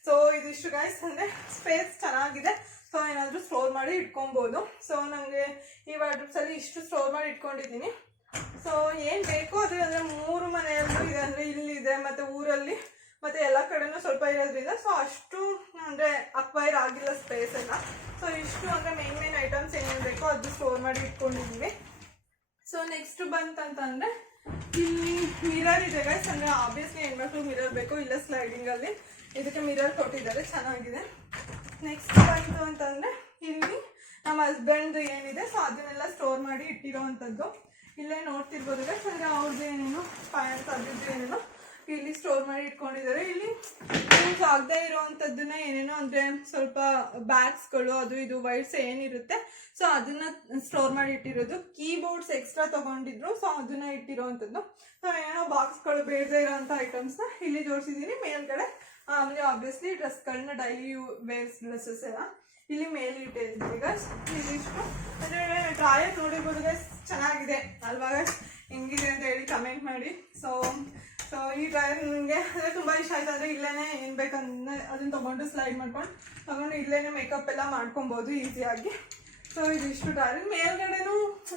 ಸೊ ಇದಿಷ್ಟು ಗೈಸ್, ಅಂದರೆ ಸ್ಪೇಸ್ ಚೆನ್ನಾಗಿದೆ. ಸೊ ಏನಾದರೂ ಸ್ಟೋರ್ ಮಾಡಿ ಇಟ್ಕೊಬೋದು. ಸೊ ನನಗೆ ಈ ವಾರ್ಡ್ರೋಬ್ಸಲ್ಲಿ ಇಷ್ಟು ಸ್ಟೋರ್ ಮಾಡಿ ಇಟ್ಕೊಂಡಿದ್ದೀನಿ. ಸೊ ಏನು ಬೇಕೋ ಅದು ಅಂದರೆ 3 ಮನೆಯಲ್ಲೂ ಇದೆ, ಅಂದರೆ ಇಲ್ಲಿದೆ ಮತ್ತು ಊರಲ್ಲಿ ಮತ್ತು ಎಲ್ಲ ಕಡೆನೂ ಸ್ವಲ್ಪ ಇರೋದ್ರಿಂದ ಸೊ ಅಷ್ಟು ಅಂದರೆ ಅಕ್ವೈರ್ ಆಗಿಲ್ಲ ಸ್ಪೇಸ್ ಎಲ್ಲ. ಸೊ ಇಷ್ಟು ಅಂದರೆ ಮೇನ್ ಐಟಮ್ಸ್ ಏನೇನು ಬೇಕೋ ಅದು ಸ್ಟೋರ್ ಮಾಡಿ ಇಟ್ಕೊಂಡಿದ್ದೀವಿ. ಸೊ ನೆಕ್ಸ್ಟ್ ಬಂತಂತಂದರೆ ಇಲ್ಲಿ ಮಿರರ್ ಇದೆ ಗೈಸ್. ಅಂದರೆ ಆಬ್ವಿಯಸ್ಲಿ ಹೆಣ್ಮಕ್ಳು ಮಿರರ್ ಬೇಕು. ಇಲ್ಲ ಸ್ಲೈಡಿಂಗಲ್ಲಿ ಇದಕ್ಕೆ ಮಿರರ್ ಕೊಟ್ಟಿದ್ದಾರೆ, ಚೆನ್ನಾಗಿದೆ. ನೆಕ್ಸ್ಟ್ ಬಂತು ಅಂತಂದರೆ ಇಲ್ಲಿ ನಮ್ಮ ಹಸ್ಬೆಂಡ್ದು ಏನಿದೆ ಸೊ ಅದನ್ನೆಲ್ಲ ಸ್ಟೋರ್ ಮಾಡಿ ಇಟ್ಟಿರೋ ಅಂಥದ್ದು. ಇಲ್ಲೇ ನೋಡ್ತಿರ್ಬೋದು ಗೈಸ್, ಅಂದರೆ ಅವ್ರದ್ದು ಏನೇನು ಪ್ಯಾಂಟ್ಸ್ ಅದ್ರದ್ದು ಏನೇನೋ ಇಲ್ಲಿ ಸ್ಟೋರ್ ಮಾಡಿ ಇಟ್ಕೊಂಡಿದ್ದಾರೆ. ಇಲ್ಲಿ ಯೂಸ್ ಆಗದೆ ಇರೋವಂಥದ್ದನ್ನ ಏನೇನೋ ಅಂದರೆ ಸ್ವಲ್ಪ ಬ್ಯಾಗ್ಸ್ಗಳು ಅದು ಇದು ವೈರ್ಸ್ ಏನಿರುತ್ತೆ ಸೊ ಅದನ್ನ ಸ್ಟೋರ್ ಮಾಡಿ ಇಟ್ಟಿರೋದು. ಕೀಬೋರ್ಡ್ಸ್ ಎಕ್ಸ್ಟ್ರಾ ತೊಗೊಂಡಿದ್ರು, ಸೊ ಅದನ್ನ ಇಟ್ಟಿರೋವಂಥದ್ದು. ಸೊ ಏನೋ ಬಾಕ್ಸ್ಗಳು ಬೇಡದೇ ಇರೋವಂಥ ಐಟಮ್ಸ್ನ ಇಲ್ಲಿ ಜೋಡಿಸಿದ್ದೀನಿ. ಮೇಲ್ಗಡೆ ಆಮೇಲೆ ಆಬ್ವಿಯಸ್ಲಿ ಡ್ರೆಸ್ಗಳನ್ನ ಡೈಲಿ ವೇರ್ಸ್ ಡ್ರೆಸ್ಸಸ್ ಎಲ್ಲ ಇಲ್ಲಿ ಮೇಲೆ ಇಟ್ಟಿದ್ದೀವಿ ಗೈಸ್. ಇದಿಷ್ಟು ಅಂದರೆ ಡ್ರಾಯರ್ ನೋಡಿರ್ಬೋದು ಗೈಸ್, ಚೆನ್ನಾಗಿದೆ ಅಲ್ವಾ ಗೈಸ್? ಹೆಂಗಿದೆ ಅಂತ ಹೇಳಿ ಕಮೆಂಟ್ ಮಾಡಿ. ಸೊ ಈ ಡ್ರಾಯರ್ ನನಗೆ ಅಂದರೆ ತುಂಬ ಇಷ್ಟ ಆಯ್ತು. ಅಂದರೆ ಇಲ್ಲೇ ಏನು ಬೇಕಂದ್ರೆ ಅದನ್ನು ತೊಗೊಂಡು ಸ್ಲೈಡ್ ತೊಗೊಂಡು ಇಲ್ಲೇ ಮೇಕಪ್ ಎಲ್ಲ ಮಾಡ್ಕೊಬೋದು ಈಸಿಯಾಗಿ. ಸೊ ಇದಿಷ್ಟು ಡ್ರಾಯರ್. ಮೇಲ್ಗಡೆನೂ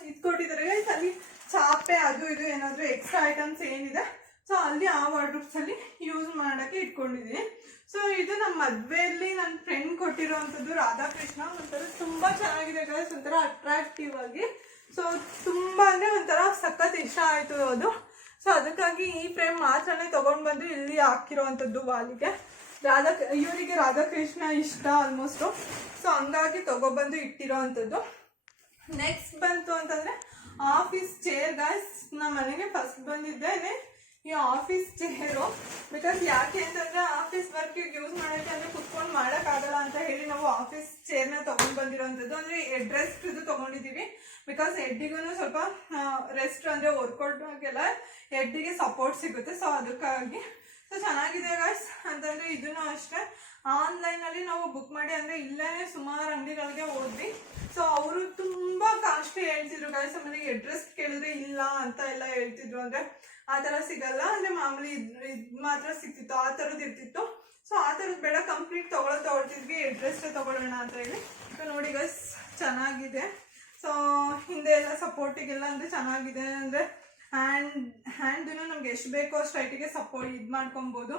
ಇದು ಕೊಟ್ಟಿದ್ದಾರೆ ಗೈಸ್, ಅಲ್ಲಿ ಚಾಪೆ ಅದು ಇದು ಏನಾದರೂ ಎಕ್ಸ್ಟ್ರಾ ಐಟಮ್ಸ್ ಏನಿದೆ ಸೊ ಅಲ್ಲಿ ಆ ವಾರ್ಡ್ರೋಬ್ಸಲ್ಲಿ ಯೂಸ್ ಮಾಡೋಕ್ಕೆ ಇಟ್ಕೊಂಡಿದ್ದೀನಿ. ಸೊ ಇದು ನಮ್ಮ ಮದುವೆಯಲ್ಲಿ ನನ್ನ ಫ್ರೆಂಡ್ ಕೊಟ್ಟಿರೋವಂಥದ್ದು ರಾಧಾಕೃಷ್ಣ. ಒಂಥರ ತುಂಬ ಚೆನ್ನಾಗಿದೆ ಗೈಸ್, ಒಂಥರ ಅಟ್ರಾಕ್ಟಿವ್ ಆಗಿ. ಸೊ ತುಂಬ ಅಂದರೆ ಒಂಥರ ಸಖತ್ ಇಷ್ಟ ಆಯಿತು ಅದು. ಸೊ ಅದಕ್ಕಾಗಿ ಈ ಫ್ರೇಮ್ ಮಾತ್ರನೇ ತೊಗೊಂಡು ಬಂದು ಇಲ್ಲಿ ಹಾಕಿರೋವಂಥದ್ದು ವಾಲಿಗೆ. ಇವರಿಗೆ ರಾಧಾಕೃಷ್ಣ ಇಷ್ಟ ಆಲ್ಮೋಸ್ಟು. ಸೊ ಹಂಗಾಗಿ ತೊಗೊಬಂದು ಇಟ್ಟಿರೋ ಅಂಥದ್ದು. ನೆಕ್ಸ್ಟ್ ಬಂತು ಅಂತಂದರೆ ಆಫೀಸ್ ಚೇರ್ ಗೈಸ್. ನಮ್ಮ ಮನೆಗೆ ಫಸ್ಟ್ ಬಂದಿದ್ದೇನೆ ಈ ಆಫೀಸ್ ಚೇರು. ಬಿಕಾಸ್ ಯಾಕೆ ಅಂತಂದರೆ ಆಫೀಸ್ ವರ್ಕಿಗೆ ಯೂಸ್ ಮಾಡೋಕ್ಕೆ ಅಂದರೆ ಕುತ್ಕೊಂಡು ಮಾಡೋಕ್ಕಾಗಲ್ಲ ಅಂತ ಹೇಳಿ ನಾವು ಆಫೀಸ್ ಚೇರ್ನ ತೊಗೊಂಡು ಬಂದಿರೋವಂಥದ್ದು. ಅಂದರೆ ಹೆಡ್ ರೆಸ್ಟ್ ಇದು ತೊಗೊಂಡಿದ್ದೀವಿ. ಬಿಕಾಸ್ ಹೆಡ್ಡಿಗೂ ಸ್ವಲ್ಪ ರೆಸ್ಟ್ ಅಂದರೆ ವರ್ಕೌಟ್ಗೆಲ್ಲ ಹೆಡ್ಡಿಗೆ ಸಪೋರ್ಟ್ ಸಿಗುತ್ತೆ. ಸೊ ಅದಕ್ಕಾಗಿ ಸೊ ಚೆನ್ನಾಗಿದೆ ಗೈಸ್. ಅಂತಂದರೆ ಇದನ್ನು ಅಷ್ಟೇ ಆನ್ಲೈನಲ್ಲಿ ನಾವು ಬುಕ್ ಮಾಡಿ ಅಂದರೆ ಇಲ್ಲೇ ಸುಮಾರು ಅಂಗಡಿಗಳಿಗೆ ಹೋದ್ವಿ. ಸೊ ಅವರು ತುಂಬ ಕಾಸ್ಟ್ಲಿ ಹೇಳ್ತಿದ್ರು ಗೈಸ್. ಆಮೇಲೆ ಹೆಡ್ ರೆಸ್ಟ್ ಕೇಳಿದ್ರೆ ಇಲ್ಲ ಅಂತ ಎಲ್ಲ ಹೇಳ್ತಿದ್ರು. ಅಂದರೆ ಆ ಥರ ಸಿಗಲ್ಲ, ಅಂದರೆ ಮಾಮೂಲಿ ಇದು ಮಾತ್ರ ಸಿಗ್ತಿತ್ತು, ಆ ಥರದ್ದು ಇರ್ತಿತ್ತು. ಸೊ ಆ ಥರದ್ದು ಬೇಡ, ಕಂಪ್ಲೀಟ್ ತೊಗೊಳ್ತಿದ್ವಿ, ಹೆಡ್ ರೆಸ್ಟೇ ತೊಗೊಳ್ಳೋಣ ಅಂತ ಹೇಳಿ. ಸೊ ನೋಡಿ ಗೈಸ್ ಚೆನ್ನಾಗಿದೆ. ಸೊ ಹಿಂದೆ ಎಲ್ಲ ಸಪೋರ್ಟಿಗೆಲ್ಲ ಅಂದರೆ ಚೆನ್ನಾಗಿದೆ. ಅಂದರೆ ಹ್ಯಾಂಡ್ನು ನಮ್ಗೆ ಎಷ್ಟು ಬೇಕೋ ಅಷ್ಟು ಹೈಟಿಗೆ ಇದು ಮಾಡ್ಕೊಬೋದು,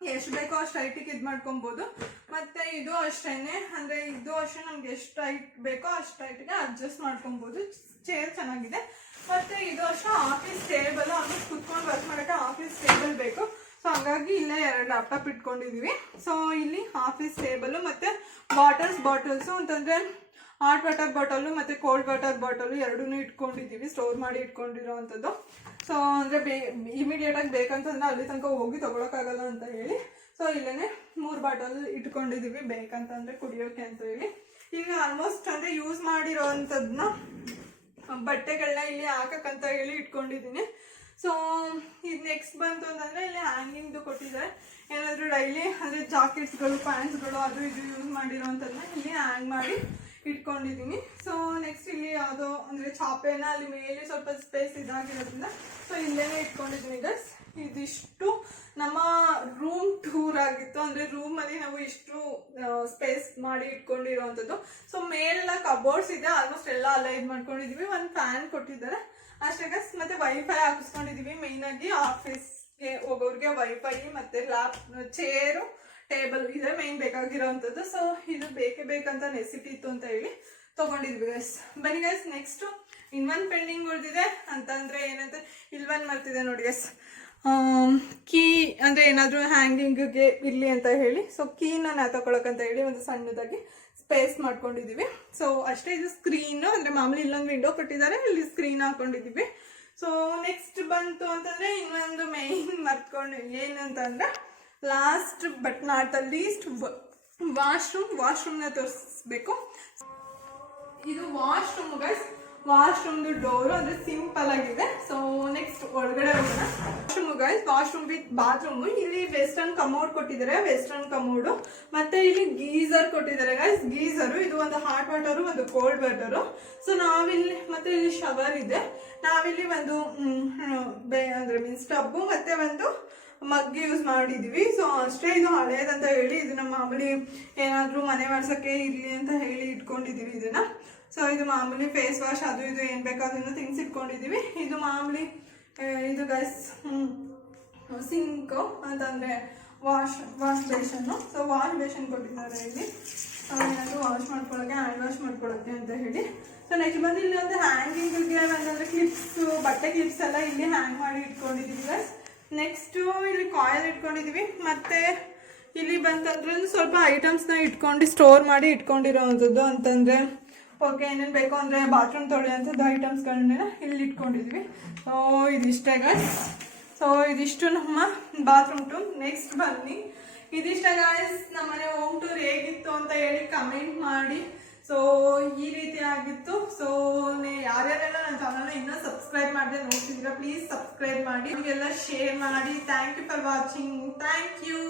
ಎಷ್ಟು ಬೇಕೋ ಅಷ್ಟು ಹೈಟಿಗೆ ಇದು ಮಾಡ್ಕೊಬೋದು. ಮತ್ತು ಇದು ಅಷ್ಟೇ, ಅಂದರೆ ಇದು ಅಷ್ಟೇ ನಮ್ಗೆ ಎಷ್ಟು ಹೈಟ್ ಬೇಕೋ ಅಷ್ಟು ಹೈಟಿಗೆ ಅಡ್ಜಸ್ಟ್ ಮಾಡ್ಕೊಬೋದು. ಚೇರ್ ಚೆನ್ನಾಗಿದೆ. ಮತ್ತು ಇದು ಅಷ್ಟೇ ಆಫೀಸ್ ಟೇಬಲ್, ಆಮೇಲೆ ಕುತ್ಕೊಂಡು ವರ್ಕ್ ಮಾಡೋಕ್ಕೆ ಆಫೀಸ್ ಟೇಬಲ್ ಬೇಕು. ಸೊ ಹಂಗಾಗಿ ಇಲ್ಲೇ 2 ಲ್ಯಾಪ್ಟಾಪ್ ಇಟ್ಕೊಂಡಿದ್ದೀವಿ. ಸೊ ಇಲ್ಲಿ ಆಫೀಸ್ ಟೇಬಲು ಮತ್ತು ಬಾಟಲ್ಸು ಅಂತಂದರೆ ಹಾಟ್ ವಾಟರ್ ಬಾಟಲು ಮತ್ತು ಕೋಲ್ಡ್ ವಾಟರ್ ಬಾಟಲು ಎರಡೂ ಇಟ್ಕೊಂಡಿದ್ದೀವಿ, ಸ್ಟೋರ್ ಮಾಡಿ ಇಟ್ಕೊಂಡಿರೋ ಅಂಥದ್ದು. ಸೊ ಅಂದರೆ ಇಮಿಡಿಯೇಟಾಗಿ ಬೇಕಂತಂದರೆ ಅಲ್ಲಿ ತನಕ ಹೋಗಿ ತೊಗೊಳಕ್ಕಾಗಲ್ಲ ಅಂತ ಹೇಳಿ ಸೊ ಇಲ್ಲೇ 3 ಬಾಟಲ್ ಇಟ್ಕೊಂಡಿದ್ದೀವಿ ಬೇಕಂತಂದರೆ ಕುಡಿಯೋಕ್ಕೆ ಅಂತ ಹೇಳಿ. ಈಗ ಆಲ್ಮೋಸ್ಟ್ ಅಂದರೆ ಯೂಸ್ ಮಾಡಿರೋ ಅಂಥದ್ದನ್ನ ಬಟ್ಟೆಗಳನ್ನ ಇಲ್ಲಿ ಹಾಕಕ್ಕಂತ ಹೇಳಿ ಇಟ್ಕೊಂಡಿದ್ದೀನಿ. ಸೊ ಇದು ನೆಕ್ಸ್ಟ್ ಬಂತು ಅಂತಂದರೆ ಇಲ್ಲಿ ಹ್ಯಾಂಗಿಂಗ್ದು ಕೊಟ್ಟಿದ್ದಾರೆ. ಏನಾದರೂ ಡೈಲಿ ಅಂದರೆ ಜಾಕೆಟ್ಸ್ಗಳು ಪ್ಯಾಂಟ್ಸ್ಗಳು ಅದು ಇದು ಯೂಸ್ ಮಾಡಿರೋವಂಥದ್ದನ್ನ ಇಲ್ಲಿ ಹ್ಯಾಂಗ್ ಮಾಡಿ ಇಟ್ಕೊಂಡಿದ್ದೀನಿ. ಸೊ ನೆಕ್ಸ್ಟ್ ಇಲ್ಲಿ ಯಾವುದೋ ಅಂದರೆ ಚಾಪೆನ ಅಲ್ಲಿ ಮೇಲೆ ಸ್ವಲ್ಪ ಸ್ಪೇಸ್ ಇದಾಗಿರೋದ್ರಿಂದ ಸೊ ಇಲ್ಲೇನೆ ಇಟ್ಕೊಂಡಿದ್ದೀನಿ ಗೈಸ್. ಇದಿಷ್ಟು ನಮ್ಮ ರೂಮ್ ಟೂರ್ ಆಗಿತ್ತು. ಅಂದರೆ ರೂಮಲ್ಲಿ ನಾವು ಇಷ್ಟು ಸ್ಪೇಸ್ ಮಾಡಿ ಇಟ್ಕೊಂಡಿರೋವಂಥದ್ದು. ಸೊ ಮೇಲೆಲ್ಲ ಕಬೋರ್ಡ್ಸ್ ಇದೆ, ಆಲ್ಮೋಸ್ಟ್ ಎಲ್ಲ ಅಲ್ಲ ಇದು ಮಾಡ್ಕೊಂಡಿದ್ದೀವಿ. ಒಂದು ಫ್ಯಾನ್ ಕೊಟ್ಟಿದ್ದಾರೆ ಅಷ್ಟೇ ಗೈಸ್. ಮತ್ತೆ ವೈಫೈ ಹಾಕಿಸ್ಕೊಂಡಿದ್ದೀವಿ. ಮೇಯ್ನಾಗಿ ಆಫೀಸ್ಗೆ ಹೋಗೋರಿಗೆ ವೈಫೈ ಮತ್ತು ಚೇರು ಟೇಬಲ್ ಇದೆ ಮೇನ್ ಬೇಕಾಗಿರೋವಂಥದ್ದು. ಸೊ ಇದು ಬೇಕೇ ಬೇಕಂತ ನೆಸಿಟಿ ಇತ್ತು ಅಂತ ಹೇಳಿ ತೊಗೊಂಡಿದ್ವಿ ಗೈಸ್. ಬನ್ನಿ ಗೈಸ್, ನೆಕ್ಸ್ಟು ಇನ್ನೊಂದು ಪೆಂಡಿಂಗ್ ಉಳಿದಿದೆ ಅಂತಂದರೆ ಏನಂತ ಇಲ್ವೊಂದು ಮಾಡ್ತಿದೆ ನೋಡಿ ಗೈಸ್. ಕೀ ಅಂದರೆ ಏನಾದರೂ ಹ್ಯಾಂಗಿಂಗ್ಗೆ ಇರಲಿ ಅಂತ ಹೇಳಿ ಸೊ ಕೀನ ನಾ ತಗೊಳಕಂತ ಹೇಳಿ ಒಂದು ಸಣ್ಣದಾಗಿ ಸ್ಪೇಸ್ ಮಾಡ್ಕೊಂಡಿದ್ದೀವಿ. ಸೊ ಅಷ್ಟೇ. ಇದು ಸ್ಕ್ರೀನು ಅಂದರೆ ಮಾಮೂಲಿ ಇಲ್ಲೊಂದು ವಿಂಡೋ ಕೊಟ್ಟಿದ್ದಾರೆ, ಇಲ್ಲಿ ಸ್ಕ್ರೀನ್ ಹಾಕೊಂಡಿದ್ದೀವಿ. ಸೊ ನೆಕ್ಸ್ಟ್ ಬಂತು ಅಂತಂದರೆ ಇನ್ನೊಂದು ಮೇಯ್ನ್ ಮರ್ತ್ಕೊಂಡು ಏನು ಅಂತಂದರೆ last but not the least ವಾಶ್ರೂಮ್ನ ತೋರಿಸ್ಬೇಕು. ಇದು ವಾಶ್ರೂಮ್ ಗೈಸ್. ವಾಶ್ರೂಮ್ದು ಡೋರು ಅಂದರೆ ಸಿಂಪಲ್ ಆಗಿದೆ. ಸೊ ನೆಕ್ಸ್ಟ್ ಒಳಗಡೆ ಹೋಗೋಣ. Washroom guys, washroom with bathroom. ಇಲ್ಲಿ ವೆಸ್ಟರ್ನ್ ಕಮೋಡ್ ಕೊಟ್ಟಿದ್ದಾರೆ, ವೆಸ್ಟರ್ನ್ ಕಮೋಡು. ಮತ್ತೆ ಇಲ್ಲಿ ಗೀಸರ್ ಕೊಟ್ಟಿದ್ದಾರೆ ಗೈಸ್. ಗೀಸರು ಇದು ಒಂದು ಹಾಟ್ ವಾಟರು ಒಂದು ಕೋಲ್ಡ್ ವಾಟರು. ಸೊ ನಾವಿಲ್ಲಿ ಮತ್ತೆ ಇಲ್ಲಿ ಶವರ್ ಇದೆ. ನಾವಿಲ್ಲಿ ಒಂದು ಅಂದರೆ ಮೀನ್ಸ್ ಟಬ್ಬು ಮತ್ತೆ ಒಂದು ಮಗ್ ಯೂಸ್ ಮಾಡಿದ್ವಿ. ಸೊ ಅಷ್ಟೇ. ಇದು ಹಳೇದಂತ ಹೇಳಿ ಇದನ್ನ ಮಾಮೂಲಿ ಏನಾದರೂ ಮನೆ ಮಾಡ್ಸೋಕ್ಕೆ ಇರಲಿ ಅಂತ ಹೇಳಿ ಇಟ್ಕೊಂಡಿದ್ದೀವಿ ಇದನ್ನ. ಸೊ ಇದು ಮಾಮೂಲಿ ಫೇಸ್ ವಾಶ್ ಅದು ಇದು ಏನು ಬೇಕಾದ್ರೂ ಥಿಂಗ್ಸ್ ಇಟ್ಕೊಂಡಿದ್ದೀವಿ. ಇದು ಮಾಮೂಲಿ ಇದು ಗೈಸ್ ಸಿಂಕು ಅಂತಂದರೆ ವಾಶ್ ಬೇಷನ್ನು. ಸೊ ವಾಶ್ ಬೇಷನ್ ಕೊಟ್ಟಿದ್ದಾರೆ ಇಲ್ಲಿ. ಏನಾದರೂ ವಾಶ್ ಮಾಡ್ಕೊಳ್ಳೋಕ್ಕೆ, ಹ್ಯಾಂಡ್ ವಾಶ್ ಮಾಡ್ಕೊಳ್ಳೋಕ್ಕೆ ಅಂತ ಹೇಳಿ. ಸೊ ನೆಕ್ಸ್ಟ್ ಬಂದು ಇಲ್ಲಿ ಒಂದು ಹ್ಯಾಂಗಿಂಗ್ಗೆ ಒಂದಂದರೆ ಕ್ಲಿಪ್ಸು, ಬಟ್ಟೆ ಕ್ಲಿಪ್ಸ್ ಎಲ್ಲ ಇಲ್ಲಿ ಹ್ಯಾಂಗ್ ಮಾಡಿ ಇಟ್ಕೊಂಡಿದ್ದೀವಿ ಗೈಸ್. ನೆಕ್ಸ್ಟು ಇಲ್ಲಿ ಕಾಯಿಲ್ ಇಟ್ಕೊಂಡಿದ್ದೀವಿ. ಮತ್ತು ಇಲ್ಲಿ ಬಂತಂದ್ರೆ ಸ್ವಲ್ಪ ಐಟಮ್ಸ್ನ ಇಟ್ಕೊಂಡು ಸ್ಟೋರ್ ಮಾಡಿ ಇಟ್ಕೊಂಡಿರೋವಂಥದ್ದು ಅಂತಂದರೆ ಓಕೆ ಏನೇನು ಬೇಕು ಅಂದರೆ ಬಾತ್ರೂಮ್ ತೊಳೆಯೋಂಥದ್ದು ಐಟಮ್ಸ್ಗಳನ್ನೆಲ್ಲ ಇಲ್ಲಿ ಇಟ್ಕೊಂಡಿದ್ವಿ. ಸೊ ಇದಿಷ್ಟೇ ಗಾಯ್ಸ್. ಸೊ ಇದಿಷ್ಟು ನಮ್ಮ ಬಾತ್ರೂಮ್ ಟೂರ್. ನೆಕ್ಸ್ಟ್ ಬನ್ನಿ, ಇದಿಷ್ಟೇ ಗಾಯ್ಸ್ ನಮ್ಮನೆ ಹೋಮ್ ಟೂರ್ ಹೇಗಿತ್ತು ಅಂತ ಹೇಳಿ ಕಮೆಂಟ್ ಮಾಡಿ. ಸೊ ಈ ರೀತಿ ಆಗಿತ್ತು. ಸೊ ಯಾರ್ಯಾರೆಲ್ಲ ನನ್ನ ಚಾನಲ್ನ ಇನ್ನೂ ಸಬ್ಸ್ಕ್ರೈಬ್ ಮಾಡದೆ ನೋಡ್ತಿದ್ದೀರಾ ಪ್ಲೀಸ್ ಸಬ್ಸ್ಕ್ರೈಬ್ ಮಾಡಿ, ನಿಮಗೆಲ್ಲ ಶೇರ್ ಮಾಡಿ. Thank you for watching. Thank you.